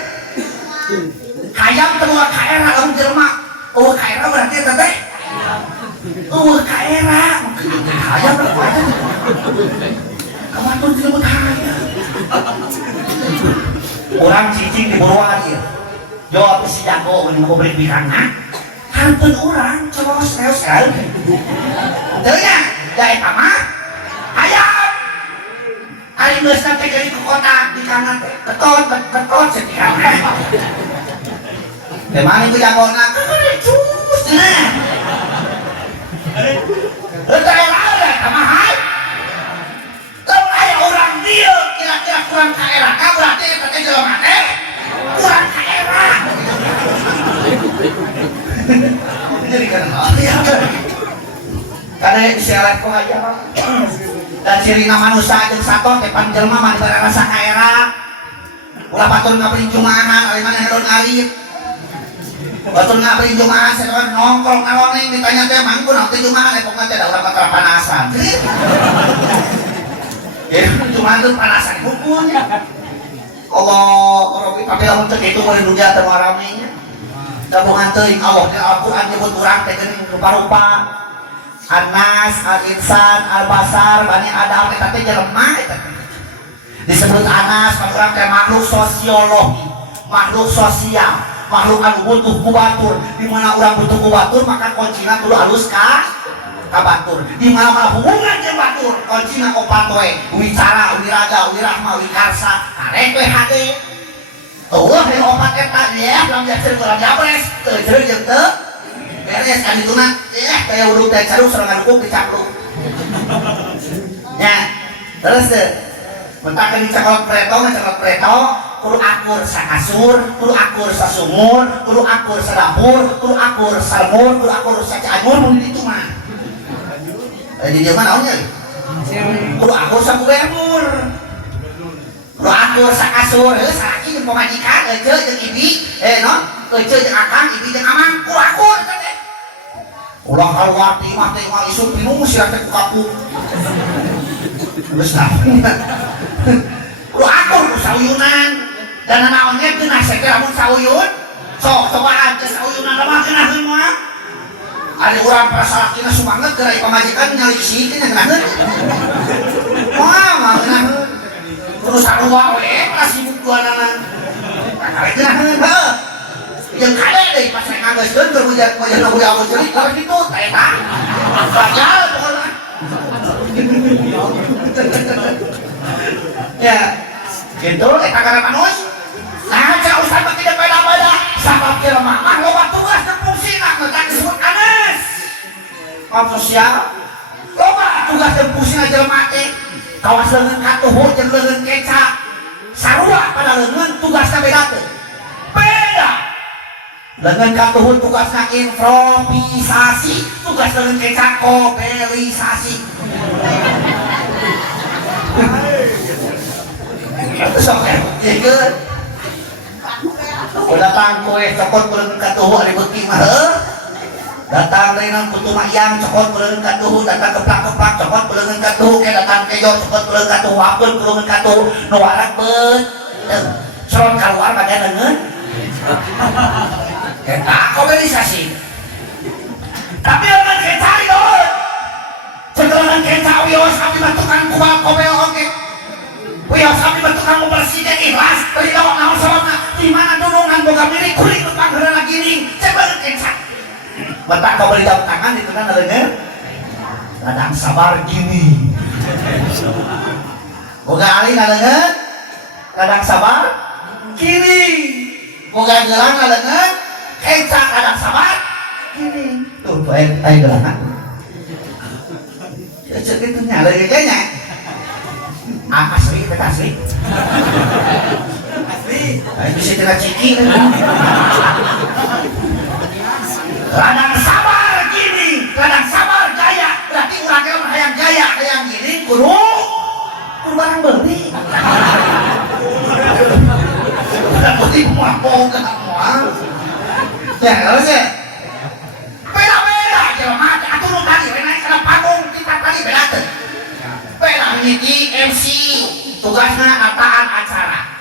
hayang teu buka kairah lamun jelema kairah berarti eta teh kairah hayang teh aja kamantur disebut hayang urang cicing di buruan ieu jawab si jago mun mau beri bikangna hanteun urang coba sel-sel teu nya da eta mah hayang ari geus teh jadi ke kota di kanan teh ketot setikana teh mana itu jagona cus cenah eta era tamahan lamun aya urang dieu kira-kira kurang ka era ka berarti eta teh jelema teh kurang ka era jadi kan kada diseret ku hayang dan cirina manusia jeung sato teh panjelma mah dibere rasa ka era ulah batur ngabring jumahan ari mana hedon alit batur ngabring jumahan saeueun nongkrong ngaloneng ditanya teh mangku naon teh jumahan epokna teh da urang mah panasan jadi jumahan teh panasan hukumnya Allah Rabbi tapi lamun teu kitu meureun dunia teh ramenya gabungan teuing Allah teh Al-Qur'an nyebut urang teh geuning rupa-rupa Anas, Al-Insan, Al-Basar, Bani Adam eta teh jelema eta teh disebut Anas urang teh makhluk sosiologi makhluk sosial makhluk anu butuh ku batur di mana urang butuh ku batur maka kuncina kudu alus ka batur di mana hubungan jeung batur kuncina opat we wicara wiraga wirahma wikarsa arek we hade eueuh we opat eta ya lam jaseur kurang jabres teu jeung jeung teu beres kan dituna kayak urut teh caruk sareng ngadukung dicapluk nya terus mentakeun cakot preto kudu akur sakasur kudu akur sasumur kudu akur sadapur kudu akur salmur kudu akur sacianur mun ditu mah di dieu mah naonnya kudu akur sagubernur kudu akur sakasur salaki jeung pamajikan eceuk jeung ibi non eceuk jeung akang ibi jeung amang kudu akur eta teh ulah kaluarti mah teh moal isuk minum sira teh ku kapuk geus naon kudu akur ku sauyunan dan naonnya geunah seke lamun sauyun sok cobaan ke sauyunan lemah geunaheun moal ari urang prasalakina sumanget geura pamajikan nyali sikeun geunaheun moal mah geunaheun kudu sarua we pas sibuk duanana kakare geunaheun heuh jeung kade deui pas rek ngageuskeun keur bujana budak awal cerik kalau kitu tah eta bajal pokona ya gitu eta kana manus nah cara ustaz mah tidak beda-beda sabab jelema mah loba tugas dan fungsina maka disebut anes kaum sosial loba tugas dan fungsina jelema teh kawas leungeun katuhu jeung leungeun kecap sarua pada leungeun tugasna beda teh beda leungeun katuhu tugasna improvisasi tugas leungeun kecap kobelisasi sok dikeun udah tangkoe cokot kuleun katuhu ari beuki mah heuh datang dari nang kutu mayang cokot puleun ka tuhu datang keplak-keplak cokot puleun ka tuhu ke datang kejo cokot puleun ka tuhu wapeun puleun ka tuhu nu warak beut soron keluar bagian leungeun eta organisasi tapi orang keca yo segelangan keca wios kami bentukan kubal kobel oke wios kami bentukan membersihkan ikhlas beri lawak naon sababna di mana dunungan boga milik kulit tentang geurana giring cebeut keca betak kau beli jam tangan itu kan adanya kadang sabar gini boga alin adanya kadang sabar gini boga gelang adanya keca kadang sabar gini tuh ayo gelangan cek itu nyala kayaknya asli kita asli ayo bisa kita ciki ladang sabar gini ladang sabar jaya berarti urangnya hayang jaya hayang gini kudu barang beli barang beli muah kena muah ya kalau sih beda-beda jelema atuh nu tadi naik kana panggung kita tadi beda teh beda hiji MC tugasna nataan acara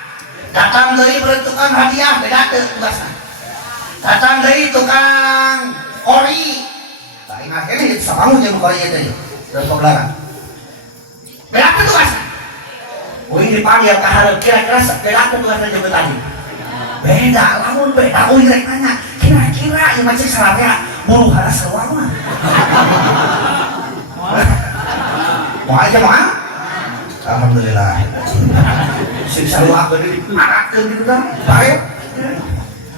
datang dari bertukang hadiah beda teh tugasna datang dari tukang ori tak ingat ini sama kamu yang kori itu dari pegelaran berapa tugasnya? Wih dipanggil ke harap kira-kira berapa tugasnya juga tadi? Beda, lamun beda, wih nanya kira-kira yang masih salahnya bulu haras keluar mah mau aja mau? Alhamdulillah siksa lu aku diarakkan gitu kan baik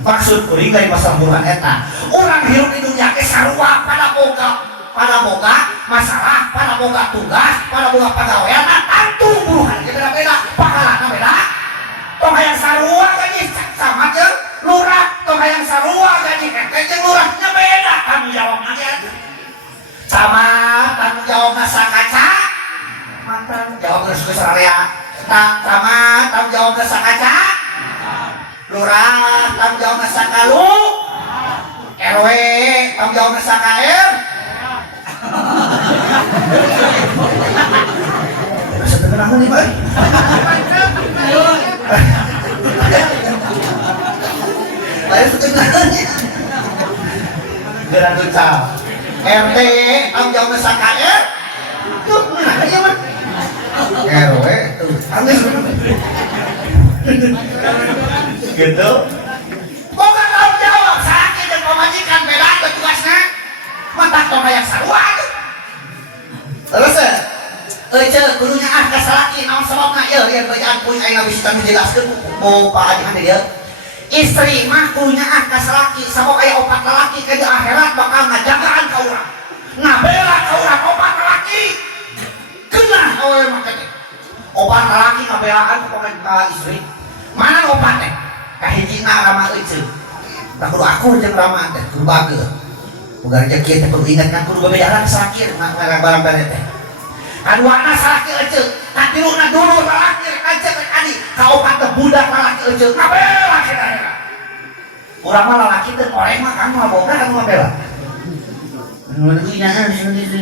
maksud kuring dari pasambuhan eta orang hidup di dunia ke sarua pada boga masalah pada boga tugas pada boga pagawean tentu buruhan kita beda pahalana beda tong hayang sarua gaji sama jeung lurah tong hayang sarua gaji keke jeung lurahnya beda tanggung jawabna ge sama tanggung jawabna sakaca mantan jawab geus sararea sama tanggung jawabna sakaca lurah tanggung jawab sakalu RW tanggung jawab sakaer setelah namun nih Pak saya sebenarnya gerak duca RT tanggung jawab sakaer tuh mana ya Mas RW tuh gitu boga tanggung jawab sakit dan pemajikan beda ke tugasnya mentak tong hayang sarua terus cek kudunya kasalaki naon sababna ieu yang bacaan poin ayeuna bisi kami jelaskeun mau paajian dia istri mah kudunya kasalaki sabab aya opat lalaki ke akhirat bakal ngajagaan ka urang ngabela ka urang opat lalaki keunah awewe mah teh opat lalaki ngabelaan ka istri mana obatnya? Kahijina rama euceuk. Tak kudu aku jeung rama teh, kudu bageut. Boga rezeki teh kudu ingat kan kudu babedaan sakir ngarang barang bere teh. Kaduana salaki euceuk, katiluna dulu lalaki ajak adi, kaopat teh budak lalaki euceuk. Ngabela kira-kira. Urang mah lalaki teh oreng mah kan mah boga kan ngabela. Nu deuinaan sendiri.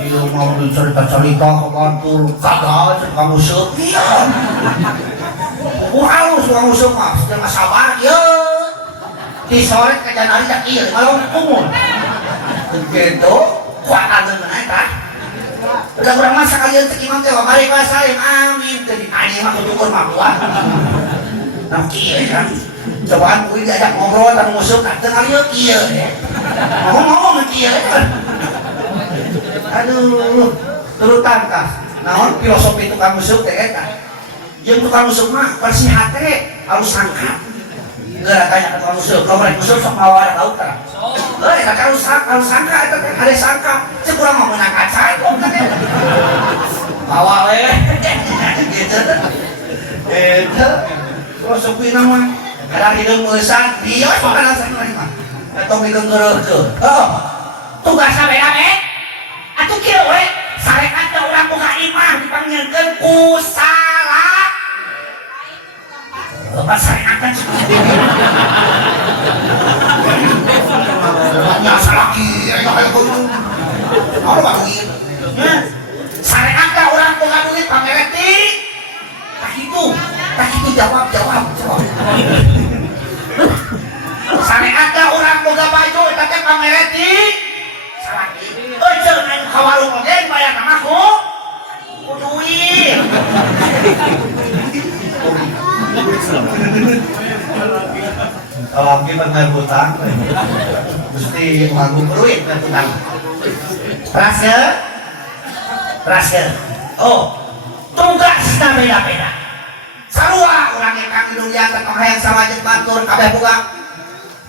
Iyo mau cerita-cerita ke kantor kagak kamu musuh iya halus kamu musuh mah sudah sabar iya disoret ke janari tak iya malam kumul gitu kuatan dengan eta udah kurang masa kalian tekimam teh mari pasalim amin jadi tadi mah kudukur mah kuat nah iya kan cobaan kuih diajak ngobrol dan musuh kata kalian iya ngomong-ngomong iya aduh turutan kah naon filosofi tukang musuh teh eta jeung tukang musuh mah bersihat teh harus sangka geura tanya ke tukang musuh kalau mereka musuh sok mawa ada tahu tah eta harus sangka eta teh ada sangka cek urang mah meunang kaca itu teh mawa we gitu eta filosofi mah kada hideung meusan dia mah kana sanes mah eta bikin geureukeun tugasna beda atuh kieu we sarekat teh urang boga imah dipanggilkeun ku salah pas sarekat laki ayo apa duit sareaka orang boga duit pameret ti tak itu jawab sareaka orang boga baju eta teh pameret ti salaki euceun anu ka warung oge bayar nama ku duit Kalau kita nggak hutang, mesti manggung duit nggak hutang. Raske. Oh, tugasnya beda-beda. Sarua orang yang kaki dunia tentang hayang sama jeung batur kabeh boga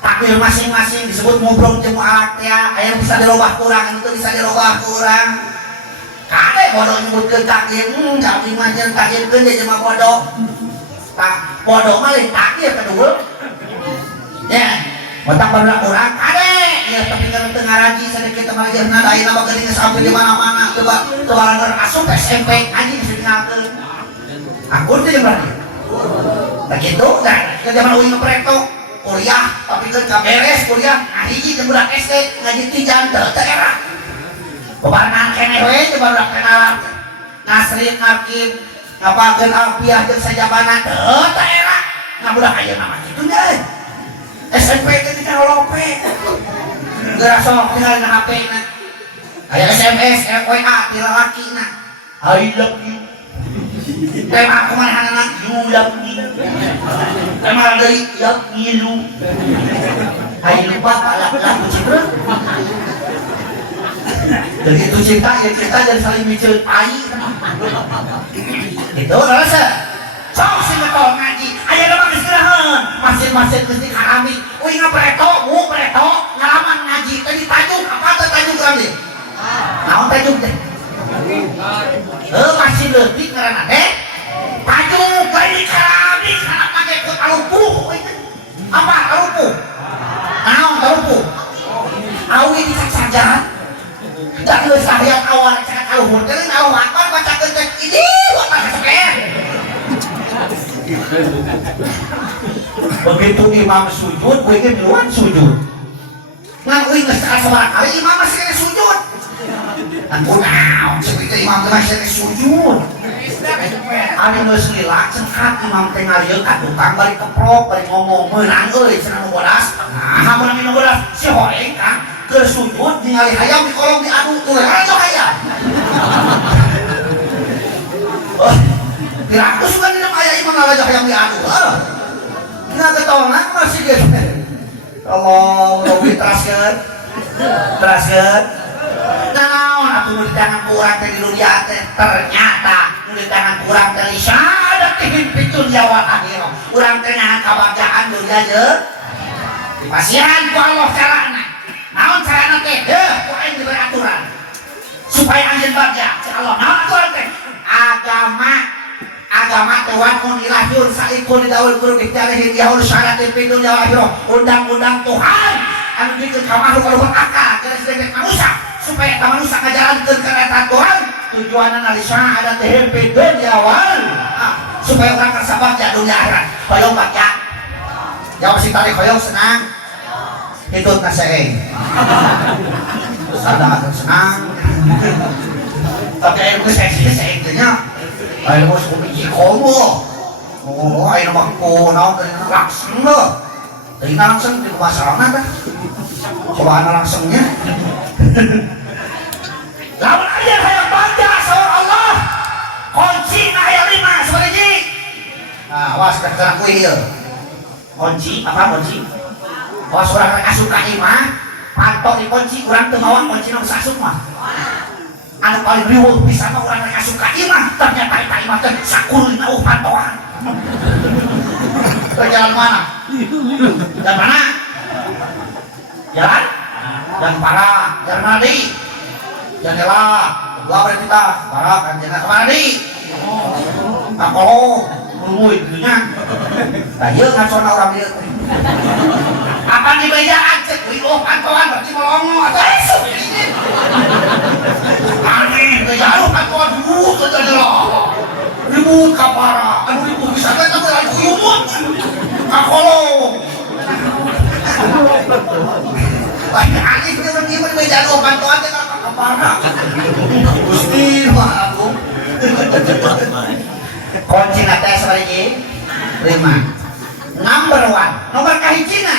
takdir masing-masing disebut ngobrol jeung alat ya. Aya bisa dirubah kurang, itu bisa dirubah kurang. Kabeh bodoh nyebutkeun takdir, jadi mah jeung takdirkeun dia mah bodoh. Tak bodoh mah lain takdir kedua. Ya, otak barudak urang kade ya tapi kalau teu ngaraji sedikit mah ajarna da ayeuna mah geuning sampai di mana-mana teu barangeur asup SMP anjing ditinggalkeun. Anggur teh jeung berarti. Da kitu da ke zaman uing preto kuliah tapi teu beres kuliah ngahiji jeung budak SD ngaji tijan teu era. Babanan keneh we teh barudak kenalan. Nasrin Hakim ngapakeun alfiah jeung sajabana teu era. Nah budak ayeuna mah kitu nya. SMP itu kan lope gara sok tinggal na HP na aya SMS WA ti lalaki na I love you tema kumaha you love me tema deui love you ayo lupa lagu cinta jadi itu cinta ya cinta jadi saling micil ai itu rasa sok sing ngetol ngaji aya da mah istirahat masjid-masjid mesti karami uing preto ngalaman ngaji tadi tajuk apa teh tajuk urang teh naon tajuk teh masih leutik ngaranna teh tajuk bari karami kana pake ku talupuh apa talupuh naon talupuh awi disajaran da geus hayang awal cak kaluhur teh naon apa bacakeun teh ini buat pasakeun. Begitu imam sujud, gue ingin duluan sujud. Ngan gue nggak sekali kali imam masih kena sujud. Dan gue naon sebegitu imam masih kena sujud. Ada nggak selilak, cengkat imam tengah lihat tukang balik keprok, balik ngomong menang, senang bodas. Nah, menang minum bodas, si horeng kan ke sujud, ningali hayam di kolong diadu, tuh aja hayam. Kira aku suka minum ayam imam aja hayam diadu. Nggak ketolak masih gitu. Kalau lebih teraskan, naon aku nu di tangan kurang teh di dunia teh ternyata nu di tangan kurang teh lisada teh pitun jawa akhir. Urang teh nyahan kabagjakan dunia je. Dipasihan ku Allah carana. Naon carana teh? Ku aing diberi aturan. Supaya anjeun bagja, si Allah. Naon aturan teh? Agama Tuhan unilahir saikun daul guru dicarihin yaul syaratin pintu jawa hiro undang-undang Tuhan anu dikeun ka makhluk anu berakal geus dedek manusia supaya ka manusia ngajalankeun keretaan Tuhan tujuanna nalisa ada teh pintu jawal supaya urang kersa bagja dunia akhirat hoyong bagja jawab si tarik hoyong senang hitut na seeng sadar senang tapi ayo geus seeng teh nya ayo bos biji komo ayo nama ko naon tadi langsung lo tadi langsung di masalahnya dah cobaan langsungnya lawan aja hayang baca sahur Allah kunci na aya 5 sebenarnya nah awas dah terang kuih ieu kunci apa kunci awas urang rek asup ka imah pantok di kunci urang teu mawa kunci nu asup mah anu paling riweuh pisan mah urang rek asup ka imah ternyata eta imah teh sakurina pantoan. Jalan mana? Jalan mana? Jalan? Jalan para, jalan nadi. Jalan hela, dua berarti kita para kan jalan mana di? Alkohol, muluy gitunya. Tah ieu ngasona urang dieu. Apa di meja acek riweuh pantoan berarti melongo atuh esuk. Aneh, kejalu pantoan dulu kejalu. Ribut kapara, anu ribut bisa kan tapi lagi yumut, kakolo. Banyak aneh kita jangan bantuan teh ka kepala. Gusti mah aku. Kunci teh sabaraha? 5. Number 1. Nomor kahijina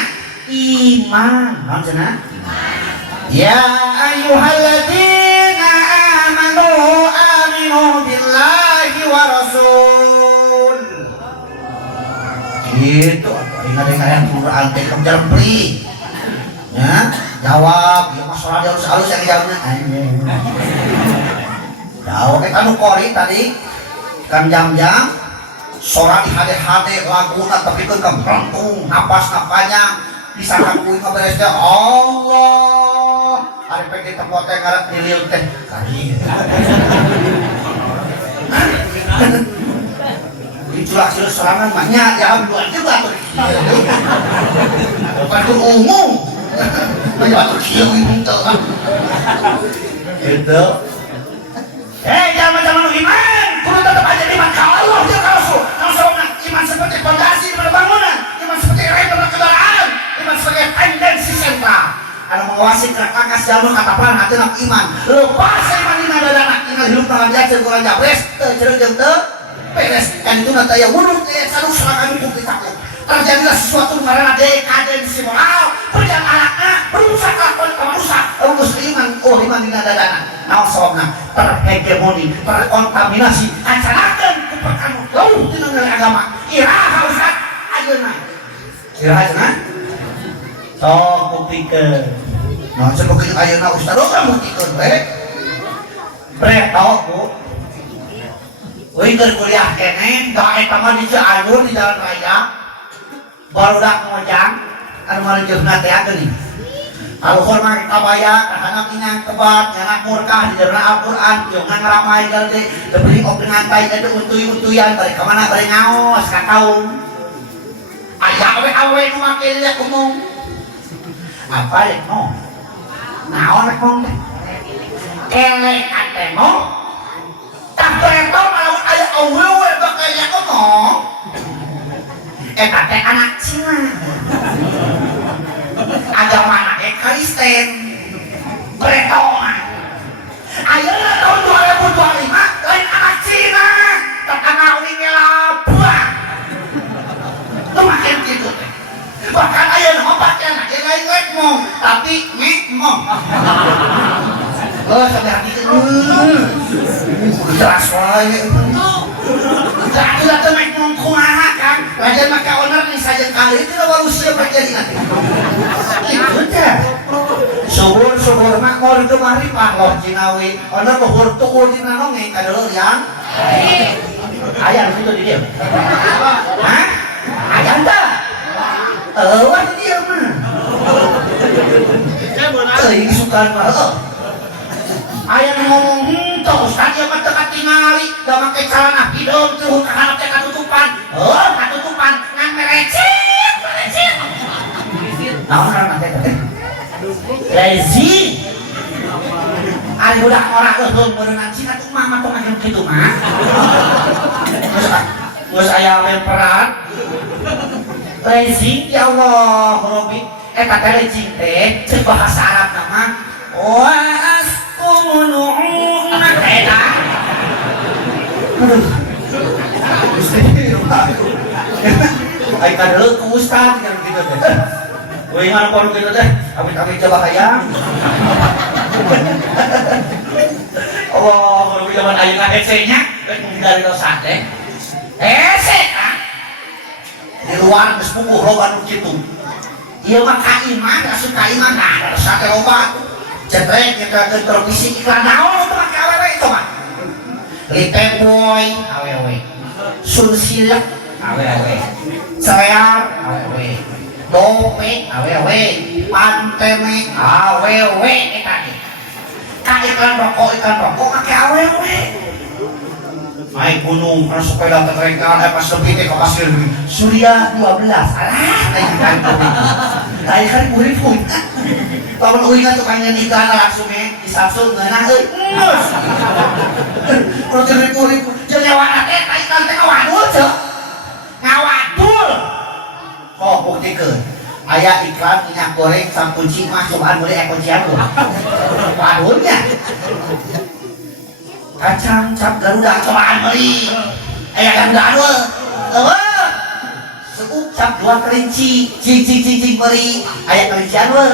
iman. Naon cenah? Ya ayyuhalladzina amanu aminu billahi wa rasul. Gitu ingat yang Quran teh kamu jalan beli. Ya, jawab, ya masalah dia harus yang jawabnya. Jawab kan kori tadi kan jam-jam sorak di hade-hade laguna tapi kan keberangtung napas-napanya bisa ngakui ngaberesnya Allah ada pengen tempatnya ngarat nilil teh kali diculak sila serangan banyak ya dua juga tuh bukan umum banyak tuh kieu itu gitu zaman-zaman iman kudu tetap aja iman ke Allah dia ke Rasul iman seperti fondasi pada bangunan iman seperti rem pada kendaraan iman sebagai tendensi sentral anu mengawasi akas jalur katapan hati nak iman lepas iman ini ada anak tinggal hidup tangan dia cerkulan jabres ceruk jeung teu beres kan itu nanti ya wudhu teh selalu serahkan bukti takut terjadilah sesuatu karena dekadensi moral berjalan anaknya berusaha kelakuan kemanusiaan urus iman iman ini ada anak naon sababna terhegemoni terkontaminasi acarakeun ku perkanu jauh tina agama iraha ustaz ayeuna iraha cenah sok buktikeun naon sebutkeun ayeuna ustaz kan buktikeun we brek tahu Bu keur kuliah kene da eta mah di Cianjur di jalan raya barudak ngojang anu marejeuna teh geuning alkohol mah kabaya anak inang kebat nyanak murkah di dalam Al-Quran yang ngaramai galde dibeli op ngantai ada untuy-untuyan bari ka mana bari ngaos ka kaum aya awe-awe nu make liat umum apa rek no naon rek mong teh elek ate mo tak malah aya awewe bakaya ngomong eta teh anak Cina agama anak Kristen berdoa ayeuna tahun 2025 lain anak Cina tetangga uing labah lu makin gitu teh bahkan ayeuna obat anak lain ngomong tapi ngomong sampai hati itu jelas wae Tidak temek mengkumaha kan Raja maka owner nih saja kali itu baru siap jadi nanti itu dah subur mak mau kemari panggol Cinawi owner buhur tuh Cina nongeng kadalur yang ayam itu di dia hah? Ayam tak? Wah di dia mah ini sukaan mah ayam ngomong tuh Ustaz ya mah teka tingali gak pake celana hidung tuh karena teh katutupan katutupan ngan merecet naon karena teh lazy ari budak ora euheung beunang Cina tuh mah tong ngajeng kitu mah geus aya memperan lazy ya Allah Rabbi eta teh lazy teh ceuk bahasa Arab nama Nu'unak eta ayo kadal ke Ustaz yang gitu teh woi mana pon gitu teh amit-amit coba hayang Allah kalau zaman ayeuna hece-nya dari dosa teh hece kan di luar geus puguh loba nu kitu ieu mah ka iman asup ka iman nah dosa teh loba cetrek kita ke televisi iklan naon itu pakai awewe itu mah lipe boy awewe sunsilek awewe cerear awewe dope awewe pantene awewe eta ka iklan rokok pakai awewe naik gunung karena sepeda terengkal pas lebih ke pasir Surya 12 alah naik kan puri-puri lawan uingan tukang nyanyi iklan langsung di Samsung ngeunah euy eus kalau puri-puri jeung nyawana teh iklan teh ngawadul ceu ngawadul kok buktikeun Aya iklan minyak goreng sam kunci mah cobaan boleh kuncian tuh. Padunya. Kacang cap Garuda cobaan beli. Aya Garuda dua. Eueuh. Suuk cap dua kelinci, cing beli. Aya kelincian we.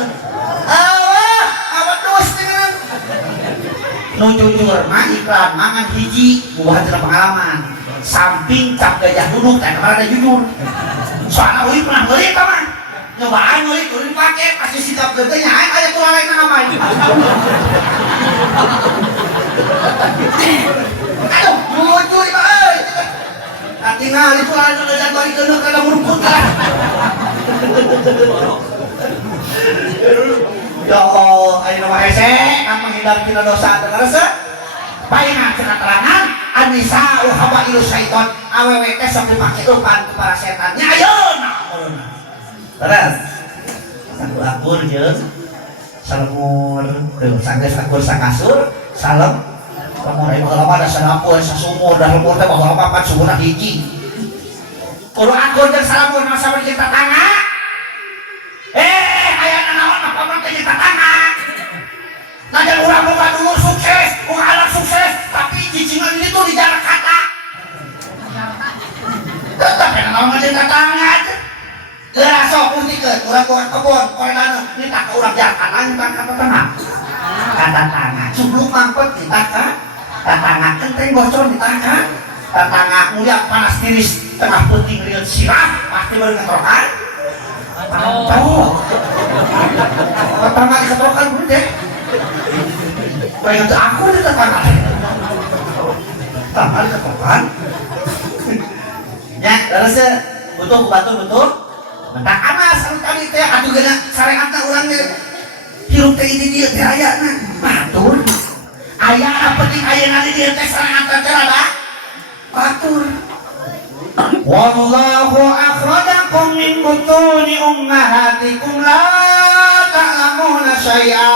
Eueuh, awet dos dengan. Nu jujur mah iklan mangan hiji buah cenah pengalaman. Samping cap gajah duduk teh kemana ada jujur. Soalnya ui pernah beli apa mah? Nyobaan ui kuring pake pasti sikap gentenya aya tulang lain nama. Aduh, jujur mah euy. Tinggal itu lain gajah bari keuneuh kada muruput lah. Ya Allah, ayeuna mah hese kang menghindar tina dosa teu ngaresep. Baina cenah terangan Anisa haba ilu syaiton awewe teh sok dipake umpan ku para setan nya ayeuna uluna. Terus sakur akur jeung salemur teu sanggeus akur sakasur salem lamun aya baheula mah da sadapun sasumur da lemur teh baheula papat sumurna hiji. Kudu akur jeung salemur mah sabari jeung tatangga. Aya naon mah paman teh jeung tatangga. Najan urang boga dulur sukses, boga anak sukses, tapi cicingan ini tuh di jarak kata. Tetap yang naon ngajeng tatangga aja. Geura sok buktikeun urang boga kebon, koreana ini tak ke urang jarak kata nyukan ka tatangga. Ka tatangga cubluk mampet di taka, tatangga kenteng bocor di taka, tatangga nguyak panas tiris tengah peuting rieun sirah pasti baru ngetrokan. Tahu. Tatangga diketrokan dulu deh. Bayang aku di tetangga. Tetangga di tetangga. Ya, terus butuh batur betul. Mentak amas anu tadi teh atuh geuna sareatna urang ge. Hirup teh di dieu teh ayana. Batur. Aya apa penting ayeuna di dieu teh sareatna teh rada batur. Wallahu akhrajakum min butuni ummahatikum la ta'lamuna syai'a.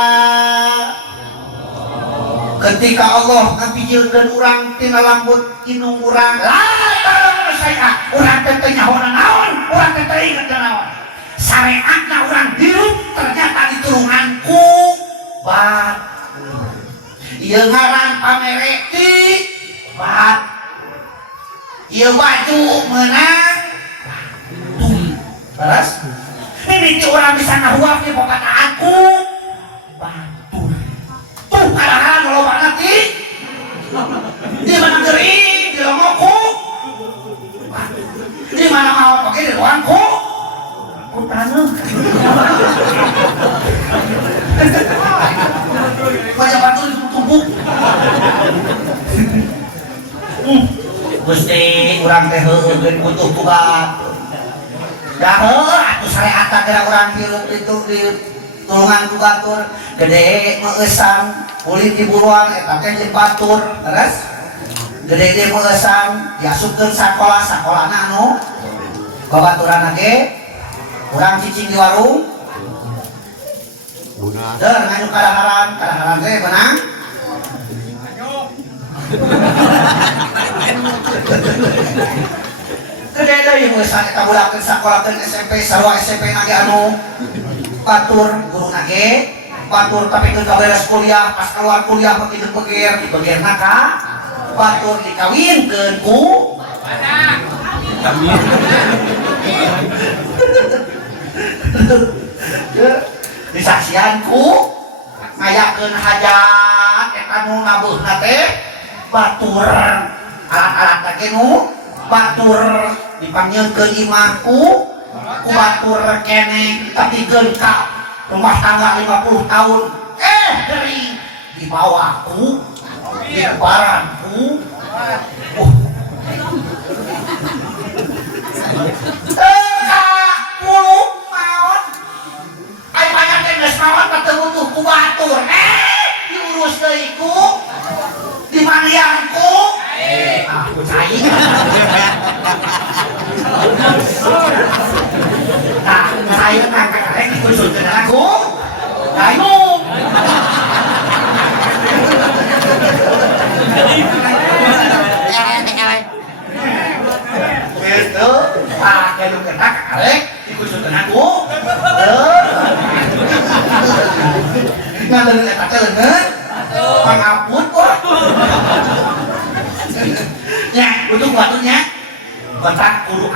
Ketika Allah ngapijieulkeun urang tina lambut inung urang la ta'lamuna syai'a, urang teh teu nyahoana naon, urang teh teu inget naon. Sareatna urang hirup ternyata ditulungan ku batur. Ieu ngaran pamere ti batur. Ieu baju meunang batur. Terus mimiti urang bisa ngahuap di pokoknya aku batur. Tuh kadang-kadang loba nanti di mana gering di lomoku di mana mau pakai di ruangku aku tanah banyak batur ditumpuk. Gusti urang teh heueuh butuh ku batur. Dah atuh sareata geura urang hirup itu di tulungan ku batur gede meueusang ulin di buruan eta teh jeung batur. Terus gede dia meueusang diasupkeun sakolahna anu babaturanna ge urang cicing di warung deur nganyuk kadaharan teh beunang gede deui meueusang eta budak sakolahkeun SMP sarua SMP na ge anu batur guruna ge batur tapi teu kaberes kuliah pas keluar kuliah beuki teu beger dibegerna ka batur dikawinkeun ku disaksian ku ngayakeun hajat eta nu nabuhna teh batur alat-alat teh nu batur dipanggilkeun imahku ku batur keneng tapikeun ka rumah tangga 50 tahun gering dibawaku di baranku puluh maut ayo banyak teh geus maot mah teu butuh ku batur diurus deui ku dimangyanku aku cai nah saya ngangkat karek dikusutkeun aku ayo itu pakai lu ketak karek dikusutkeun aku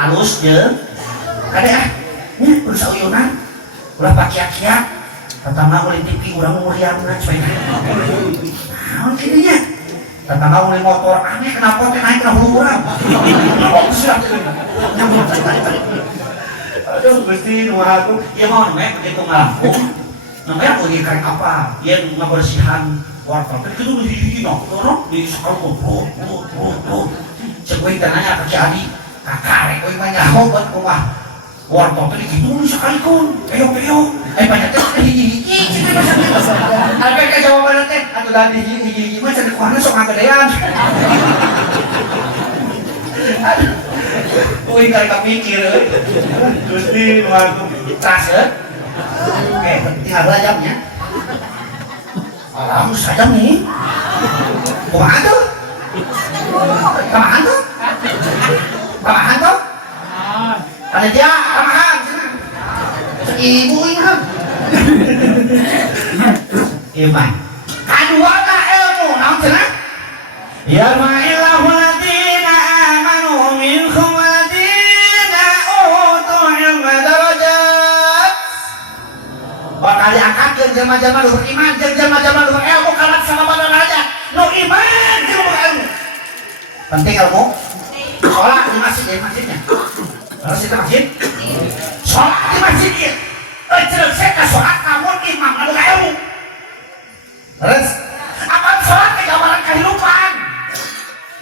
halus je kade nya udah sauyunan ulah pakiak-kiak pertama mulai TV urang muriangna cepet naon kieu nya pertama mulai motor aneh kenapa teh naik kana hulu urang aduh Gusti nuhun aku ieu mah namanya begitu ngelampung namanya uji karek apa yang ngabersihan warteg teh kudu hiji-hiji di sakal kumpul cekuing tanahnya ke Adi kakarek euy mah nyaho buat rumah warteg teh dikitu sakalikeun peyo-peyo banyak teh hiji-hiji ada ka jawaban teh atuh da hiji-hiji mah cenah kuana sok ngagedean aduh euy karek kapikir euy Gusti nu aku tas oke tinggal 2 jamnya alam saja nih kumaha tuh kamahan tuh kamahan tuh panitia kamahan ibu ingat iya mah kadua na ilmu naon cenah ya ma'illahu ladina amanu minkum ladina utul ilma darajat bakal diangkatkeun jelema-jelema nu beriman jeung jelema-jelema nu berilmu kalat sama pada derajat nu iman jeung berilmu penting ilmu sholat di masjidnya harus di masjid sholat di masjid ieu cenah seka sholat namun imam anu ilmu terus apa sholat teh gambaran kehidupan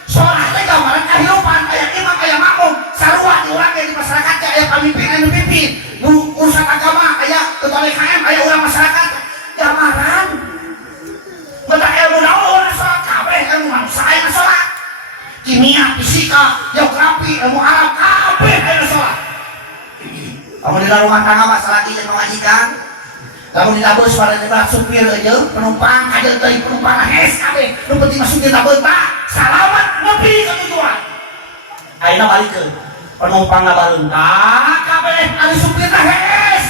sholat teh gambaran kehidupan aya imam aya makmum sarua di urang di masyarakat aya pamimpin anu pimpin nu urusan agama aya ketua LKM aya urang masyarakat gambaran beda ilmu naon urang sholat kabeh ilmu manusia aya sholat kimia, fisika, geografi, ilmu alam kabeh aya sholat kamu di rumah tangga masalah ieu majikan kamu di dabus pada jelas supir aja penumpang kader teuing penumpang hes kabeh nu penting masuk di beunta salamat nepi ka tujuan ayeuna balikeun penumpang beunta kabeh ari supir teh hes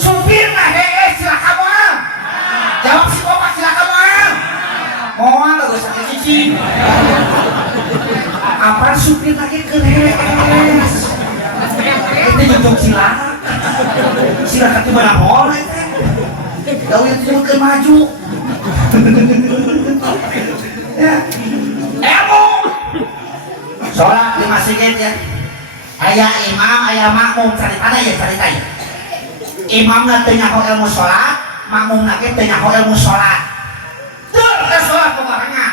supir teh hes silakan moal jawab si bapak silakan moal moal geus atuh cicing apa supir teh keur hes itu jujur silakan tuh mana boleh kau yang tidak maju ya ilmu sholat di masjid ya ayah imam ayah makmum cerita ya imam nanti nyaho ilmu sholat makmum nanti nyaho ilmu sholat tuh ke sholat pembarengan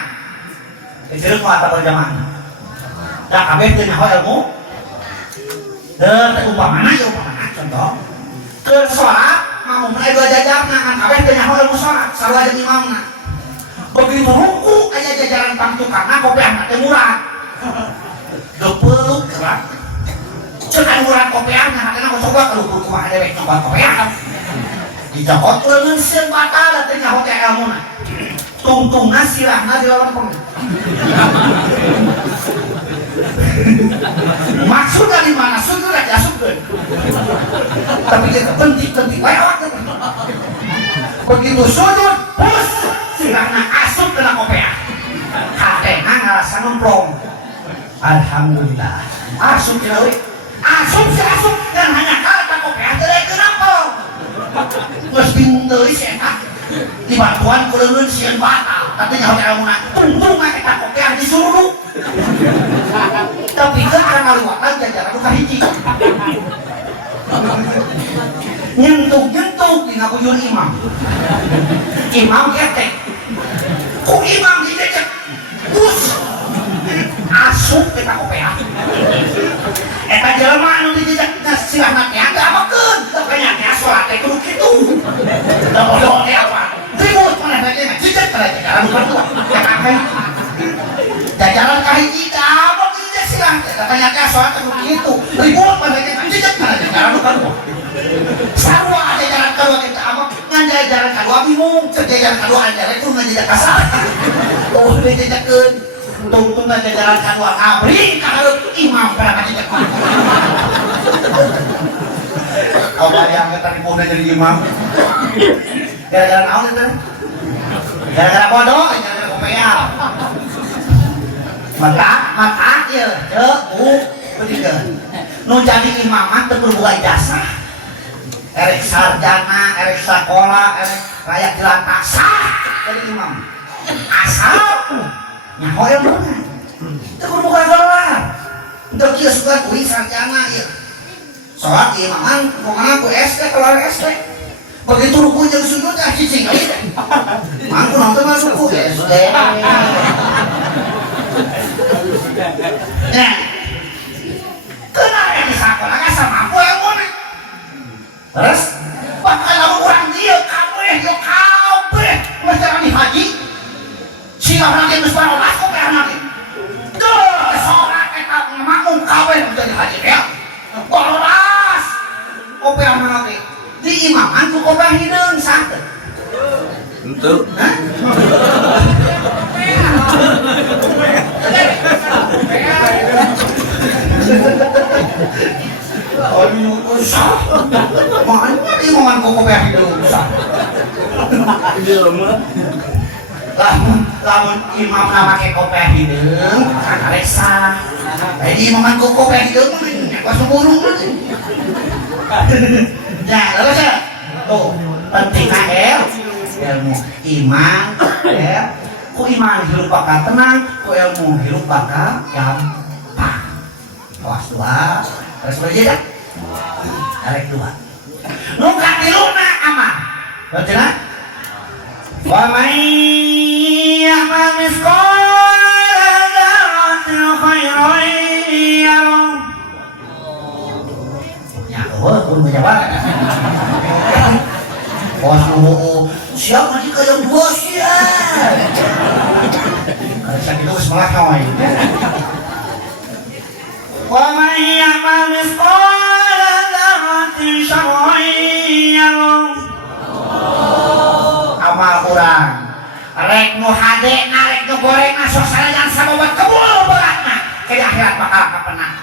itu mau atau berjamaah dah kabeh nyaho ilmu dan umpamana contoh ke sholat makmum aya 2 jajarna kan kabeh teu nyaho ilmu sholat sarua jeung imamna begitu ruku aya jajaran pangtukarna kopiahna teh murah deupeuluk gerak ceuk anu murah kopiahna hatana coba kalau kumaha dewek nyoba kopiah dijokot leungeun sieun batal teh nyaho teh ilmuna tungtungna sirahna dilelempeng maksudnya di mana sujud aja sujud tapi kita penting lewat begitu sujud bus sirahna asup kena kopiah hatena ngarasa nemplong alhamdulillah asup cenah we asup dan hanya kata kopiah teh rek kenapa geus bingung deui si eta di batuan kuleungeun sieun batal tapi nyaho ilmuna tungtung eta kopiah disuruh tapi kan karena ngaluatan jajaran nu kahiji nyentuk di ngabujur imam ketek ku imam dijejek bus asup eta kopiah eta jelema anu dijejek silahna teh agamekeun teu nya salat teh kudu kitu da bodoh teh apa ribut maneh teh jejek teh jajaran nu kedua jajaran kahiji apa dijejek silang teh nya salat kudu kitu ribut maneh teh jejek teh jajaran nu kedua sarua jajaran kedua kita apa ngan jajaran kedua bingung jajaran kedua anjare itu ngan jejek kasar tuh dijejekeun tungtung jajaran kedua abri ka hareup imam berangkat jejek apa yang kita dipudah jadi imam gara-gara naon itu gara-gara bodoh gara-gara kopiah mata ya begitu nu jadi imaman teu berbuka ijazah erek sarjana erek sekolah erek rakyat jelata sah jadi imam asal nyaho ilmu teu berbuka gelar teu kieu suka kuwi sarjana ieu sholat imaman pokoknya ku SD kelar SD begitu ruku jeung sujud ya cicing mangku nonton masuk ku SD nah kenapa di sekolah kan sama aku yang mana terus bakal kamu orang dia kabeh yo kabeh macam di haji siapa nanti geus barolas kok kayak nanti tuh sholat eta makmum kabeh menjadi haji ya barolas kopi yang nanti di imaman ku kopi hideung sah teu henteu aduh usah mana imaman kok kopi hideung sah lamun imam na make kopi hideung karek sah jadi imaman kok kopi hideung pas burung nah terus ya tuh penting ilmu iman ku iman hirup bakal tenang ku ilmu hirup bakal gampang awas dua terus berjeda tarik dua nukat diluna aman berarti na wa may ya'mal misqala dzarratin khairan yarah ya pun menjawab siapa jika yang dua siap kalau sakit itu semangat kawan wa may ya'mal misqala dzarratin syarran yarah amal urang rek nu hadena rek nu gorengna sok sarajan sabobat kebul beratna ke akhirat bakal kapenang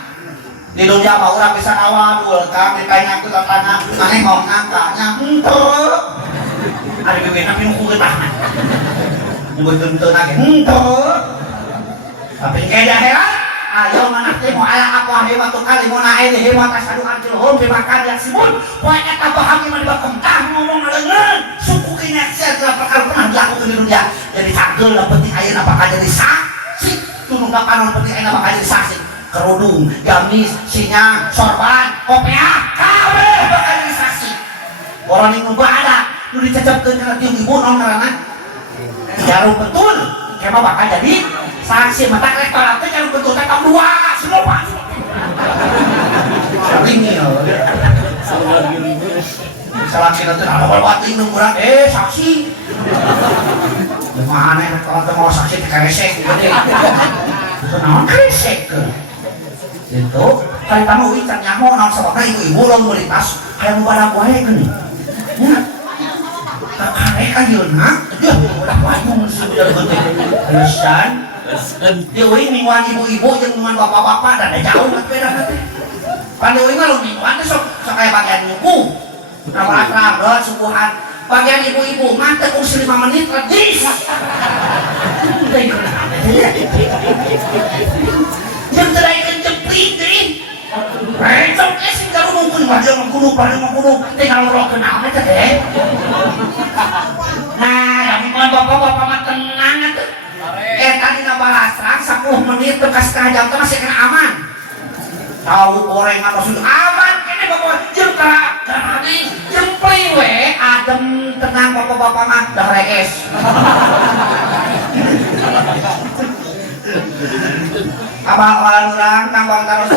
di dunia mah urang bisa ngawadul kang ditanya ku tetangga aneh mau ngangkanya henteu ari bebena pinuku getahna nyebutkeun lagi henteu tapi ke akhirat ayo manah teh moal aku hebat tu kali mun ae deh hebat asadu antul hom be makan ya sibun poe eta paham iman dibakem tah ngomong leungeun suku kinesia telah perkara pernah dilakukan di dunia jadi sagel penting ayeuna bakal jadi saksi tunung kapanon penting ayeuna bakal jadi saksi kerudung gamis sinyang sorban kopiah kabeh bakal jadi saksi orang yang ada nu dicecepkeun kana tiung ibu naon ngaranna jarum betul kemah bakal jadi saksi mata rektorat teh jarum betul teh tahun 2 selopan ini salah kira teh ada balwati nu kurang saksi mana rektorat teh mau saksi teh karesek gede itu naon karesek itu kali tamu wican nyaho naon sababna ibu-ibu lamun melintas hayang barang wae geuning nya karek ayeuna ya udah wayung sudah gede alasan deui mingguan ibu-ibu jeung mingguan bapak-bapak da jauh beda teh pan deui mah lu mingguan teh sok aya bagian nyukuh nawa akram subuhan bagian ibu-ibu mah teh kursi 5 menit redis jeung teraikeun jeplit deui Recok sing karo mungkin padahal mengkudu tinggal rokkeun naon eta teh. Nah, lamun bapak-bapak mah tenang atuh. Eta dina balasrang 10 menit teu ka setengah jam teh masih kena aman. Tahu gorengan maksud aman kene bapak jeung tadi jempli we adem tenang bapak-bapak mah dah rees. Abang urang tambang terus.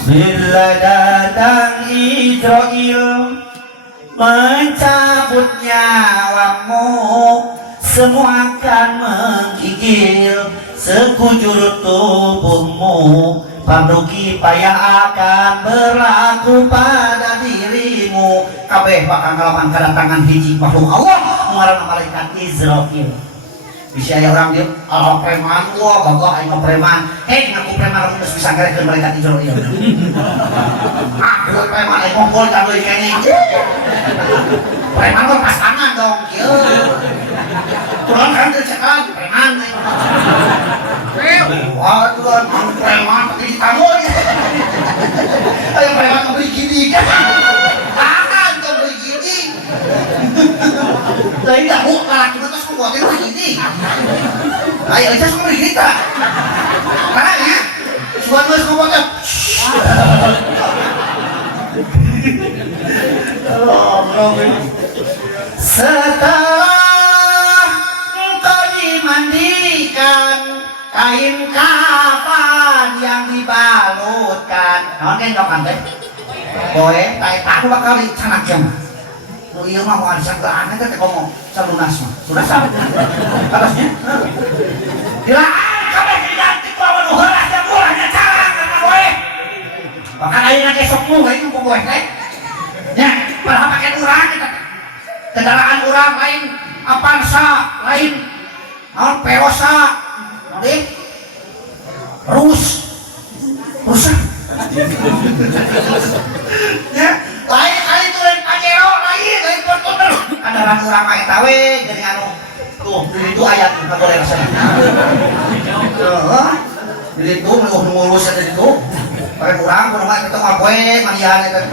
Bila datang Israel mencabut nyawamu, semua akan menggigil sekujur tubuhmu. Panduki payah akan berlaku pada dirimu. Kabeh bakal ngalaman kedatangan hiji makhluk Allah ngaranna malaikat Israel. Bisa aya orang dia ala preman gua gagah aing preman ngaku preman geus bisa garekeun malaikat Israel. Aku preman aing mongol tangeuy kene. Preman mah pasangan dong kieu. Turun kan teu cekan preman. Waduh, preman pakai kamu ya. Ayo preman beli gini kan? Tahan kau beli gini. Tapi dah buka lagi terus kau buatin beli gini. Ayo aja semua beli gini tak? Mana ya? Suat mas kau buatin. Setelah engkau dimandikan kain kafan yang dibalutkan, naon kan kau kan teh? Boy, tai tak bakal dicanak jam. Nu ieu mah moal disanggaan teh ngomong salunas mah. Sudah sah. Terusnya. Dilaan kabeh diganti ku awan heula jam urangnya carang kana boy. Bahkan ayeuna ge sok mung itu ku boy teh. Nya, padahal pakai urang kita. Kendaraan urang lain Avanza, lain naon Perosa, naon rusak. Ya, lain kali itu lain Pajero, lain Fortuner. Kendaraan urang mah eta we jadi anu tuh, itu ayat kita boleh rasanya. Jadi itu mulus ada di itu. Pakai urang kudu mah kita ngapoe mandian eta.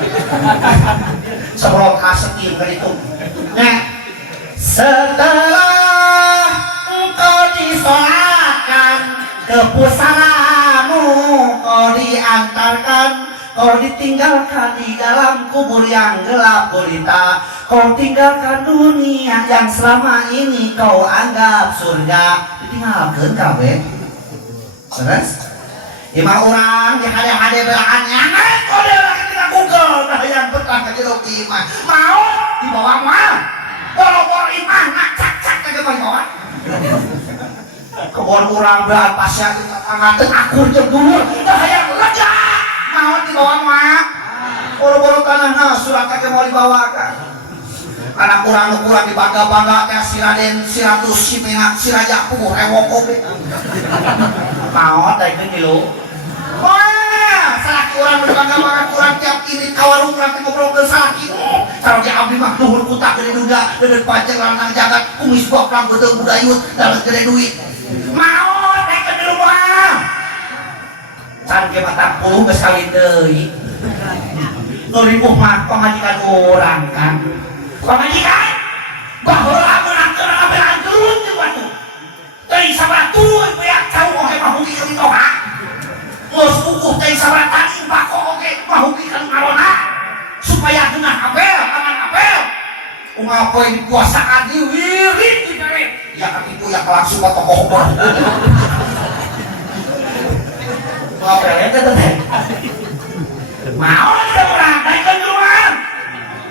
Sebelum kasetim kan itu. Nah, setelah engkau disolatkan ke pusaramu, kau diantarkan, kau ditinggalkan di dalam kubur yang gelap gulita, kau tinggalkan dunia yang selama ini kau anggap surga, ditinggalkan kabe. Terus, imah orang yang ada belaannya, kau dia lagi tidak Google, nah yang betah ke jeruk imah, mau dibawa mah, boro-boro imah, ngacak-cak ke bawah. Kebon urang belaan pasya anggateun akur jeung dhuwur teh hayang lega mau dibawa mah boro-boro tanahna surat teh mau dibawa ka anak urang nu kurang dibangga-bangga teh si Raden Siratus Simenak si Raja Puguh rewok oge maot da itu tilu wah salaki urang dibangga-bangga kurang tiap ini kawarung urang teh ngobrol ke salaki sareng abdi mah nuhun kutak gede duda dedet pajeng lanang jagat kumis boklang geudeung budayut dalam gede duit mau teken di rumah can ke mata puluh geus kawin deui nu ribuh mah pamajikan urang kan pamajikan baheula meunang keur ngabelaan turun jeung batu teuing sabaraha turun beak cau oge mah hugi ka mitoha geus puguh teuing sabaraha tadi bako oge mah hugi ka ngarona supaya geunah apel aman apel ulah poe dikuasaan di wirid di gawe ya katipu ya langsung ka tokoh mah apelnya teh teh mau ada urang daekeun urang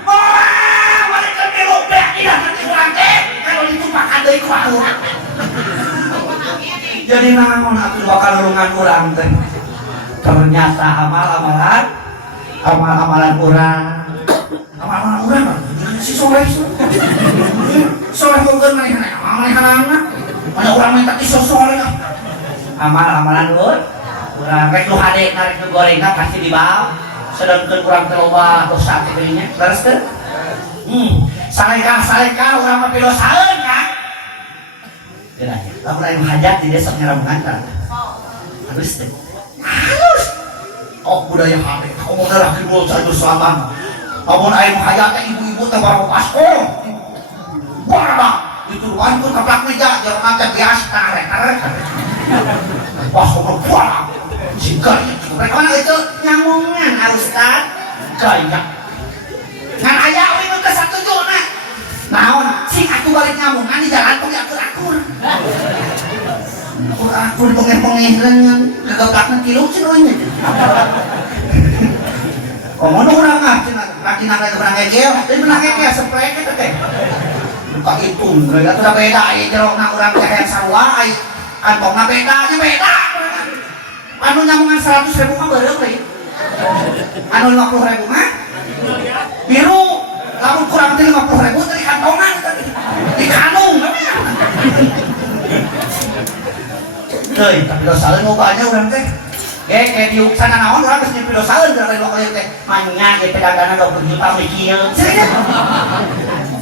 moal balikan di lobek ieu nanti urang teh kalau ditumpakan deui ku urang jadi naon atuh bakal lulungan urang teh ternyata amalan urang si soleh mungkin manehanana mana urang minta iso soleh amalan urang rek nu hade narek nu gorengna pasti dibawa sedangkeun urang teh loba dosa teh geunya leres teh saleka urang mah pidosaeun kan geuna lamun aya hajat di desa nyarambungan kan halus teh halus budaya hade komo darah kidul sajur selatan amun aya hajat teh ibu-ibu teh baru pasko barang dituduhan pun kaplak meja jeung teh biasa tarek pasko barang jika mereka mana itu nyamungan Ustaz gaya ngan ayah awi nu kesatuju na naon sing atuh balik nyamungan di jalan tong akur-akur akur pengeh-pengeh gegeblakna kiluk cenah komono urang mah cenah laki nangka ke benang egel teh benang egel sprek eta teh buka itu atuh beda ieu jerona urang teh hayang sarua ai kantongna beda anu nyamungan 100.000 mah beureum deui anu 50.000 mah biru lamun kurang teh 50.000 teh di kantongan di kanung teuing tapi dosaeun lobanya urang teh kayak di sana naon urang geus nyimpi dosaeun gara lokal teh manya ge pedagangna 20 juta we kieu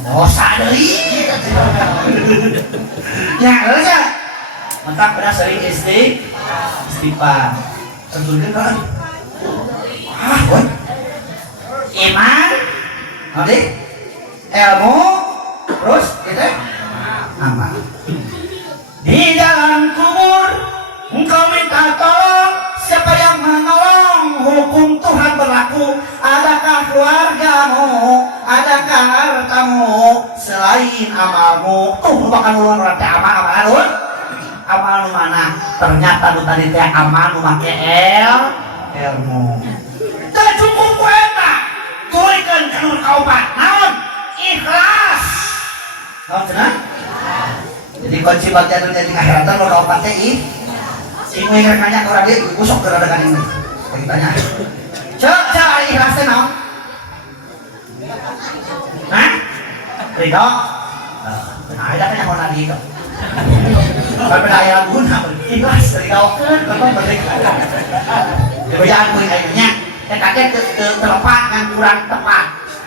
dosa deui ya geus maka kena sering istighfar. Tentukan kan? Boy. Iman, nanti ilmu, terus gitu, amal. Di dalam kubur engkau minta tolong, siapa yang menolong? Hukum Tuhan berlaku. Adakah keluargamu, adakah hartamu selain amalmu? Tuh merupakan ulang rantai amal amal mana? Ternyata lu tadi teh amal lu make ilmu. Teu cukup ku eta. Turikeun ka nur kaupat. Naon? Ikhlas. Naon cenah? Jadi kunci bagian dunia di akhirat lo kaupat teh ini yang nanya orang dia gusok ke rada kaning. Bagi tanya. Cek ikhlas teh naon? Hah? Ridho. Nah, ada kan yang mau nadi itu. Kalau ayah guna ikhlas dari kau kan berikan. Kebayaan gue kayaknya, kakek terlepas kan kurang tepat.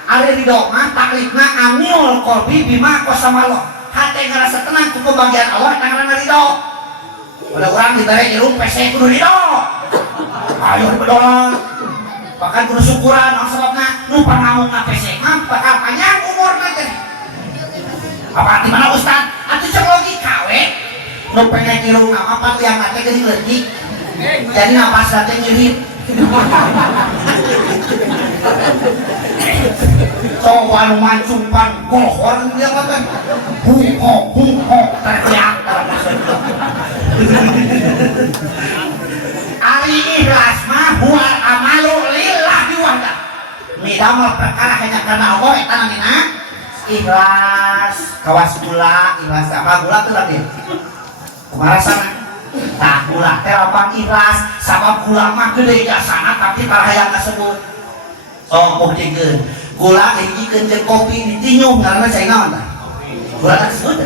Ada ridho mah taklifna amil kolbi bima kosamalo. Hati ngerasa tenang cukup bagian Allah tangan ridho. Ada orang diberi ilmu pesek kudu ridho. Ayo berdoa. Bahkan kudu syukuran sebabnya nu pangamung pesek mah bakal panjang umurna teh. Apa di mana Ustaz? Atuh cek logika we. Nu pengen ilmu apa tuh yang mate geuning leutik. Jadi napas teh ngirit. Coba nu mancungpan gohor dia mah teh. Hu teriak. Ari ikhlas mah huwal amalu lillahi wahda. Midamel perkara hanya karena Allah eta namina ikhlas. Kawas gula, ikhlas apa gula tuh tadi? Kumaha sana? Tah gula teh lapang ikhlas, sabab gula mah gede jasana tapi parahayang kasebut. Oh, buktikan gula hijikeun jeung kopi ditinyum karena cai naon tah? Gula teh sebut.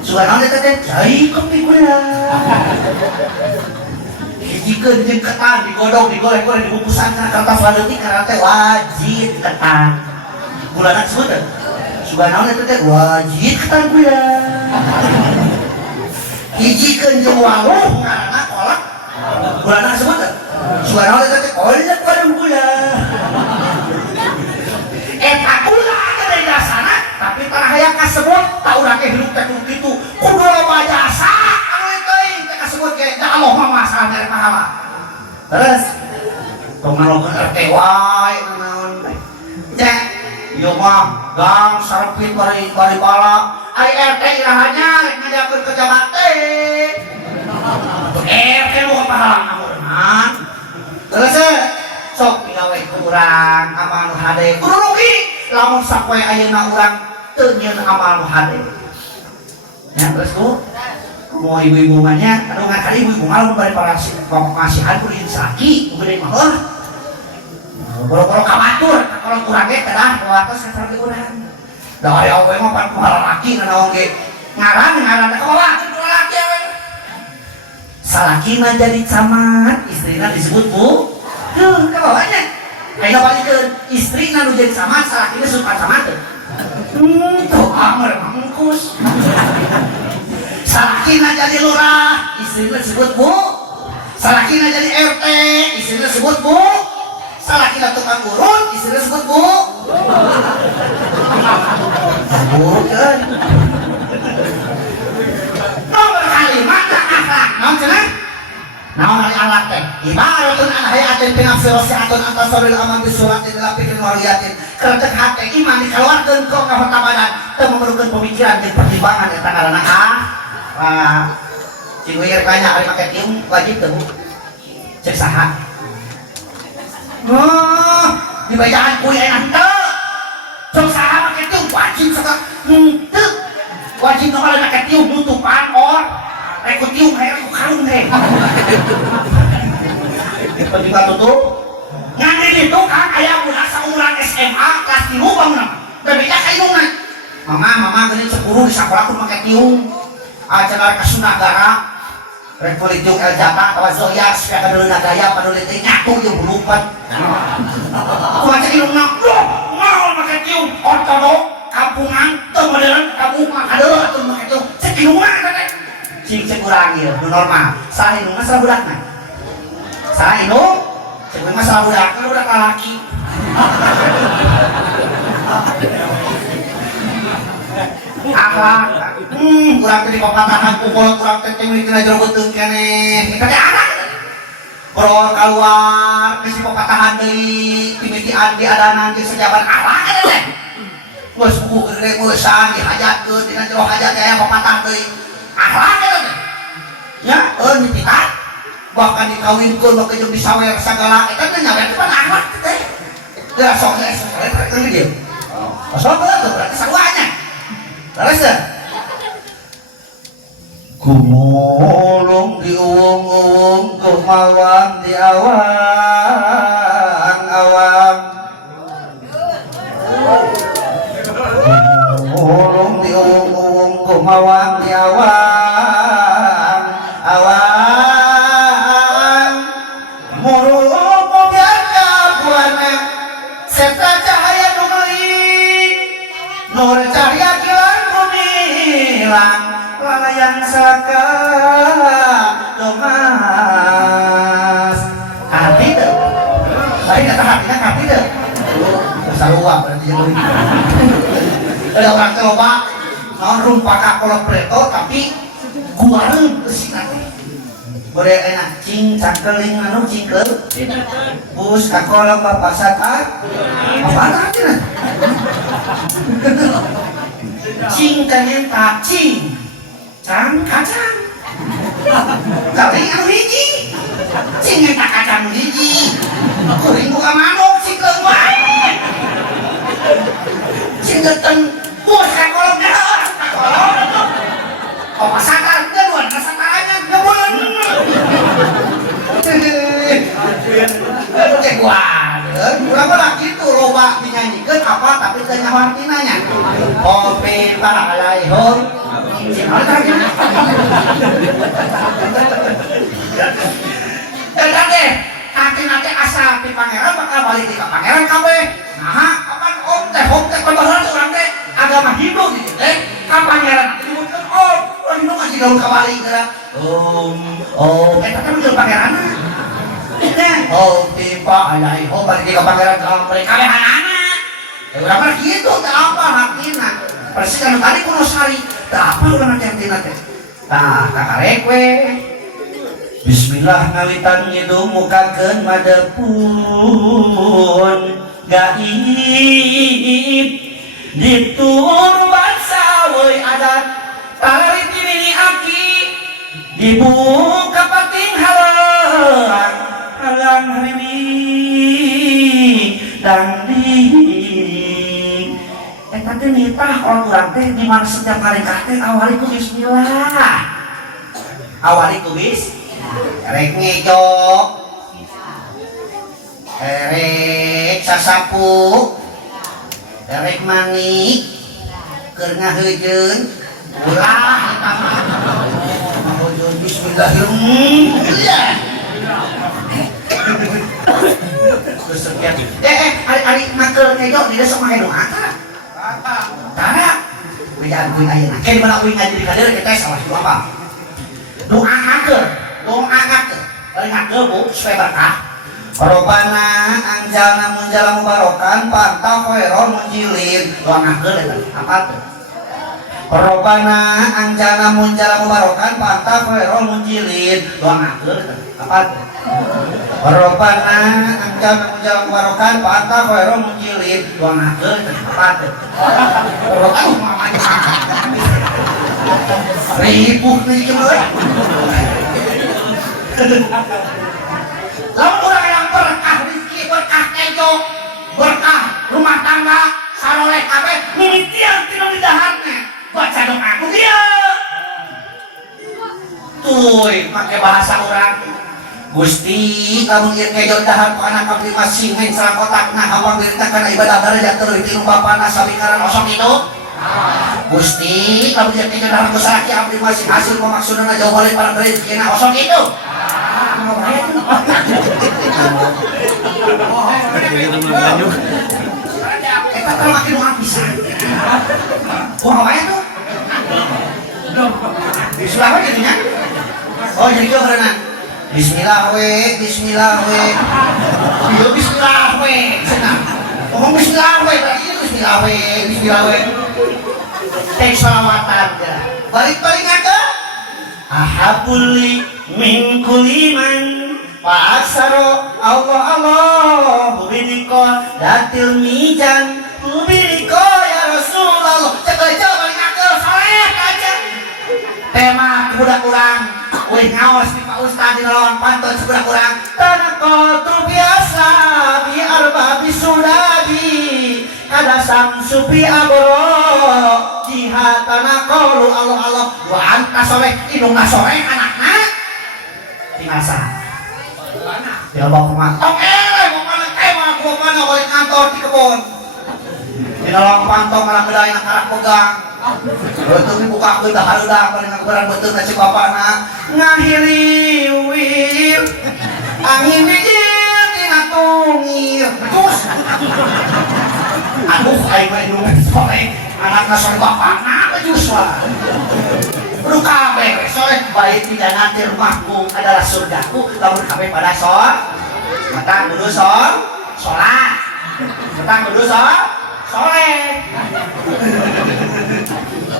Sugan naon eta teh? Cai kopi gula. Hijikeun jeung ketan digodog, digoreng-goreng dibungkusan kana kertas leutik karena teh wajib ketan. Gula teh sebut. Sugan naon eta teh? Wajib ketan gula. Hijikeun jeung waluh ngaranna kolak. Gula teh sebut. Sugan naon eta teh? Kolak warung gula. Eta gula dari dasana tapi parahayang kasebut tau urang ge hirup teh kitu kudu loba jasa anu teuing teh kasebut ge da Allah mah masalah dari pahala. Terus tong ngalongkeun RT wae naon teh. Cek ieu mah gang sarepit bari bala ai RT irahanya rek ngajakeun ke jabat teh. RT lu pahala ngamureun. Terus sok pigawe ku urang amal nu hade kudu rugi lamun sapoe ayeuna urang teu nyieun amal nu hade. Ya terus ku mau ibu-ibu mah nya anu ngakali ibu-ibu mah bari para masihan kudu insaki ku gede mah heuh. Boro-boro kabatur kalau urang ge kedah watos ka sareng urang. Da aya we mah pan kumaha laki naon ge ngaran kawa laki we. Salakina jadi camat, istrina disebut Bu. Tuh, kebawahnya kayaknya balikeun istrina nu jadi camat, salakina suka camat tuh amer mangkus. Salakina jadi lurah, istrina disebut Bu. Salakina jadi RT, istrina disebut Bu. Salakina tukang urut, istrina disebut Bu. Bukan nomor kalimat akhlak naon cenah? Naon ari alat teh? Ibaratun an hayatin binafsi wasi'atun antasarul aman bisuratin ila fikrin wariyatin. Kerja hate iman dikeluarkeun ka kota badan teu memerlukeun pemikiran jeung pertimbangan eta ngaranna cing wir banyak ari make tiung wajib teu? Cek saha? Dibajaan kuy aya henteu. Cek saha make tiung wajib saha? Henteu. Wajib nomor make tiung nutupan or rek ku tiung hae ku kalung teh. Juga tutup. Ngan di ditu kan aya budak saurang SMA kelas 3 bangunan. Bebeja ka indungna. Mama geuning 10 di sakola ku make tiung. Acara ka Sundagara. Rek politik Eljata tawa Zoya supaya kadeulna gaya panulit teh nyatu jeung bulupat. Ku macet indungna. Naon make tiung ortodok kampungan teu modern kamu mah kadeul atuh make tiung. Cek indungna teh. Cing cek kurang ieu nu normal. Salah indung mah salah budakna. Salah indung cek mah salah budakna budak lalaki. Akhlak kurang teh dipapatahan pukul kurang teh mimiti jero beuteung keneh. Eta teh anak. Bro keluar geus dipapatahan deui mimiti andi adanan jeung sajaban akhlak eta teh. Geus buku gede meusan dihajatkeun dina jero hajat aya papatah deui. Akhlak eta teh. Ya, nipitan. Bahkan dikawinkeun make jeung disawer sagala eta teh nyawer teh akhlak teh. Ya sok eta dia. Sok tuh berarti saruanya. Terus ya? Kumulung di uwung-uwung kumawang di awang-awang. Kumulung di uwung-uwung kumawang di awang-awang. Murung mobian kabuana serta cahaya numeli nur cahaya kilan kumilang lalayan saka domas hati deh lain kata hatinya hati deh sarua berarti yang ada orang coba non rumpaka kolot preto tapi guareng kesina teh boleh enak cing cangkeling anu cingkel bus kakolot bapak saat apa nanti nah cing kanenta cing cang kacang kali anu hiji cing eta kacang hiji kuring buka manuk cingkeung wae cing geteng bus kakolot dah kakolot apa sakar geduan sakaranya gebeun cek urang mah kitu loba dinyanyiikeun apa tapi teu nyaho artina nya. Kopi alaihum. Eta teh artina teh asa ti pangeran bakal balik ka pangeran kabeh. Nah, kapan om teh pembahasan urang teh agama Hindu gitu teh. Ka pangeran disebutkeun om, urang Hindu masih gaul kabalik geura. Eta teh menurut pangeranna. Tiba alaihum balik ka pangeran kabeh kabehanana. Urang mah kitu teh apa hakina. Persis anu tadi kuno sari. Tah apa urang teh artina teh? Tah kakarek we. Bismillah ngawitan ngidung mukakeun madepun gaib ditur bangsa weuy adat tarik dimini aki dibuka pating halang harimi dangding eta teh nitah orang teh di mana setiap kali teh awali ku bismillah awali ku rek ngejok rek sasapu rek manik keur ngaheujeun ulah eta mah ngaheujeun bismillahirrahmanirrahim besekian ari makel ngejok di desa mah doa tara bejaan kuing ayeuna ke di mana uing ngaji di kadir kita salah apa doa makel paling hakel bu supaya berkah. Robana anjalna munjala mubarokan pantau khairon munjilin doa hakel eta apa tuh? Robana anjalna munjala mubarokan pantau khairon munjilin doa hakel eta apa tuh? Robana anjalna munjala mubarokan pantau khairon munjilin doa hakel eta apa tuh? Rokan mamanya ribuh nih cuy. Lalu orang yang berkah rezeki, berkah kejo, berkah rumah tangga, saroleh kabeh, mimitian tinu di daharnya. Baca doa ku dia. Tuh, pakai bahasa orang. Gusti, kamu ieu kejo dahar ku anak abdi masih main sareng kotakna hawang dirita kana ibadah darajat teuing tinu bapana sabikaran osok itu. Gusti, kamu ieu kejo dahar ku saraki abdi masih hasil pemaksudna jauh balik para rezekina osok itu. Eta teh makin mau pisan. Kumaha wae tuh? Sudah apa jadinya? Oh jadi kau karena Bismillah we, Bismillah we. Iya bismillah we. Senang. Ngomong bismillah we, berarti itu bismillah we, bismillah we. Teh salawatan ya. Balik-balik ngake. Ahabuli min kuliman wa aksaro Allah Allah hubiniko datil mijan hubiniko ya Rasulullah. Cek balik ngake. Soleh aja. Tema budak kurang. Wih ngawas di Pak Ustadz di lawan pantun sebelah kurang. Tanah kotu biasa bi arba bisudadi kada samsu bi abro jihad tanah kolu Allah Allah doaan kasoleh hidung nasoleh anakna binasa. Ya bawa kemana? Mau mana tema mau mana balik kantor di kebun. Di dalam pantong malah beda yang karak pegang. Betul dibuka ke dah harudah paling akuran betul na si bapak na ngahiriwir angin dijil tina tungir terus aduh aing mah nu soleh anakna soleh bapakna bejus wah. Kudu kabeh soleh baik di nanti rumahku adalah surgaku lamun kabeh pada mata kudu sholat mata kudu soleh.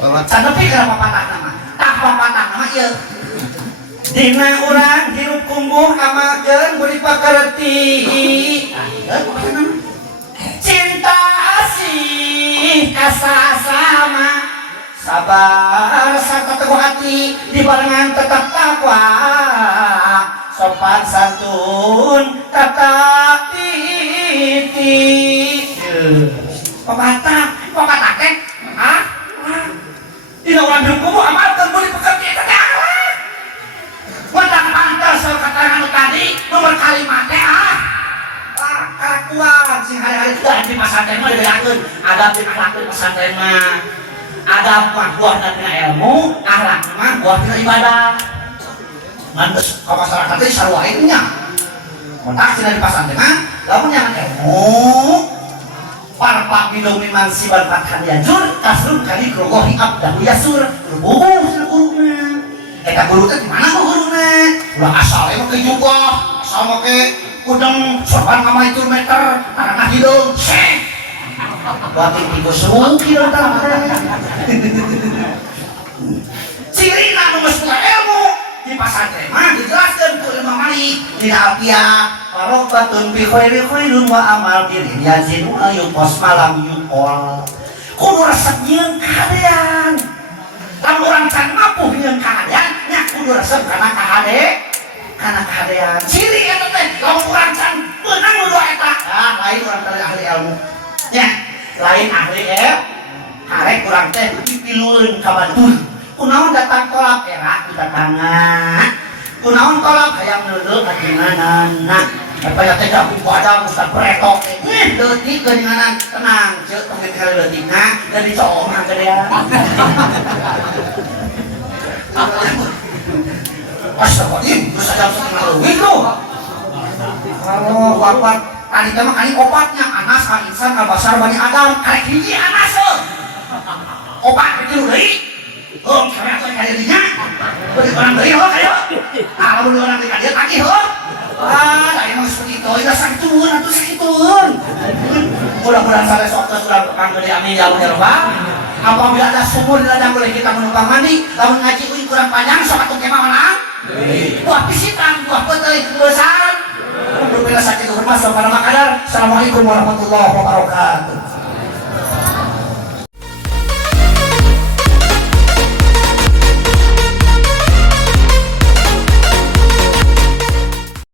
Sanepi kenapa patah nama? Tak patah nama ieu. Dina urang hirup kumbuh amakeun beri pakarti. Cinta asih kasasama sabar sarta teguh hati di barengan tetap takwa sopan santun tata titi. Pepatah teh tidak orang hukum amalkan boleh bekerja tegaklah. Wendang pantas keterangan tadi nomor kalimat teh kelakuan sing hari-hari di pesantren mah dibedakeun adab di akhlak di pesantren mah adab mah buahna tina ilmu akhlak mah buah tina ibadah. Mantes ka masyarakat teh sarua nya kontak tina di pesantren mah lamun yang ilmu parpak bidong miman siban fathan yajur kasrun kali krogohi abdahu yasur rubuh guruna eta guru teh dimana kok guruna ulah asal emang ke juga asal make udang sorban ka maitur meter karena hidung berarti tiga seru kilo cirina nu geus boga ilmu di pasantren mah dijelaskeun ku Imam Malik dina Alfiah warobatun bi khairi khairun wa amal dirin yazin wa yuqas malam yuqol kudu resep nyieun kahadean lamun urang can mampu nyieun kahadean nya kudu resep kana kahadean ciri eta teh lamun urang can beunang nu dua eta lain urang teh ahli ilmu nya lain ahli harek urang teh pipilueun ka batur kunaon datang kolak era datangan kunaon kolak hayang neuleuh ka dinganana apa ya teh aku pada ustad pretok leutik geuninganan tenang ceuk tong dikali leutikna dan dicoong ke dia astagfirullahaladzim terus ada setengah leuwih lu kalau wafat tadi mah kali obatnya Anas al-Insan al-Basar Bani Adam karek hiji Anas obat itu deui kami aku kaya dinya beri orang dari kayo kalau beri orang dari dia kaki dari emang seperti itu itu santun atau sakitun mudah-mudahan saya sokot sudah tukang gede amin ya Allah ya Rabbah apabila ada sumur di ladang boleh kita menumpang mandi lamun ngaji uing kurang panjang sok atuh kemah mana buah pisitan buah peteuy kebesaran berbeda sakit hormat kepada makadar. Assalamualaikum warahmatullahi wabarakatuh.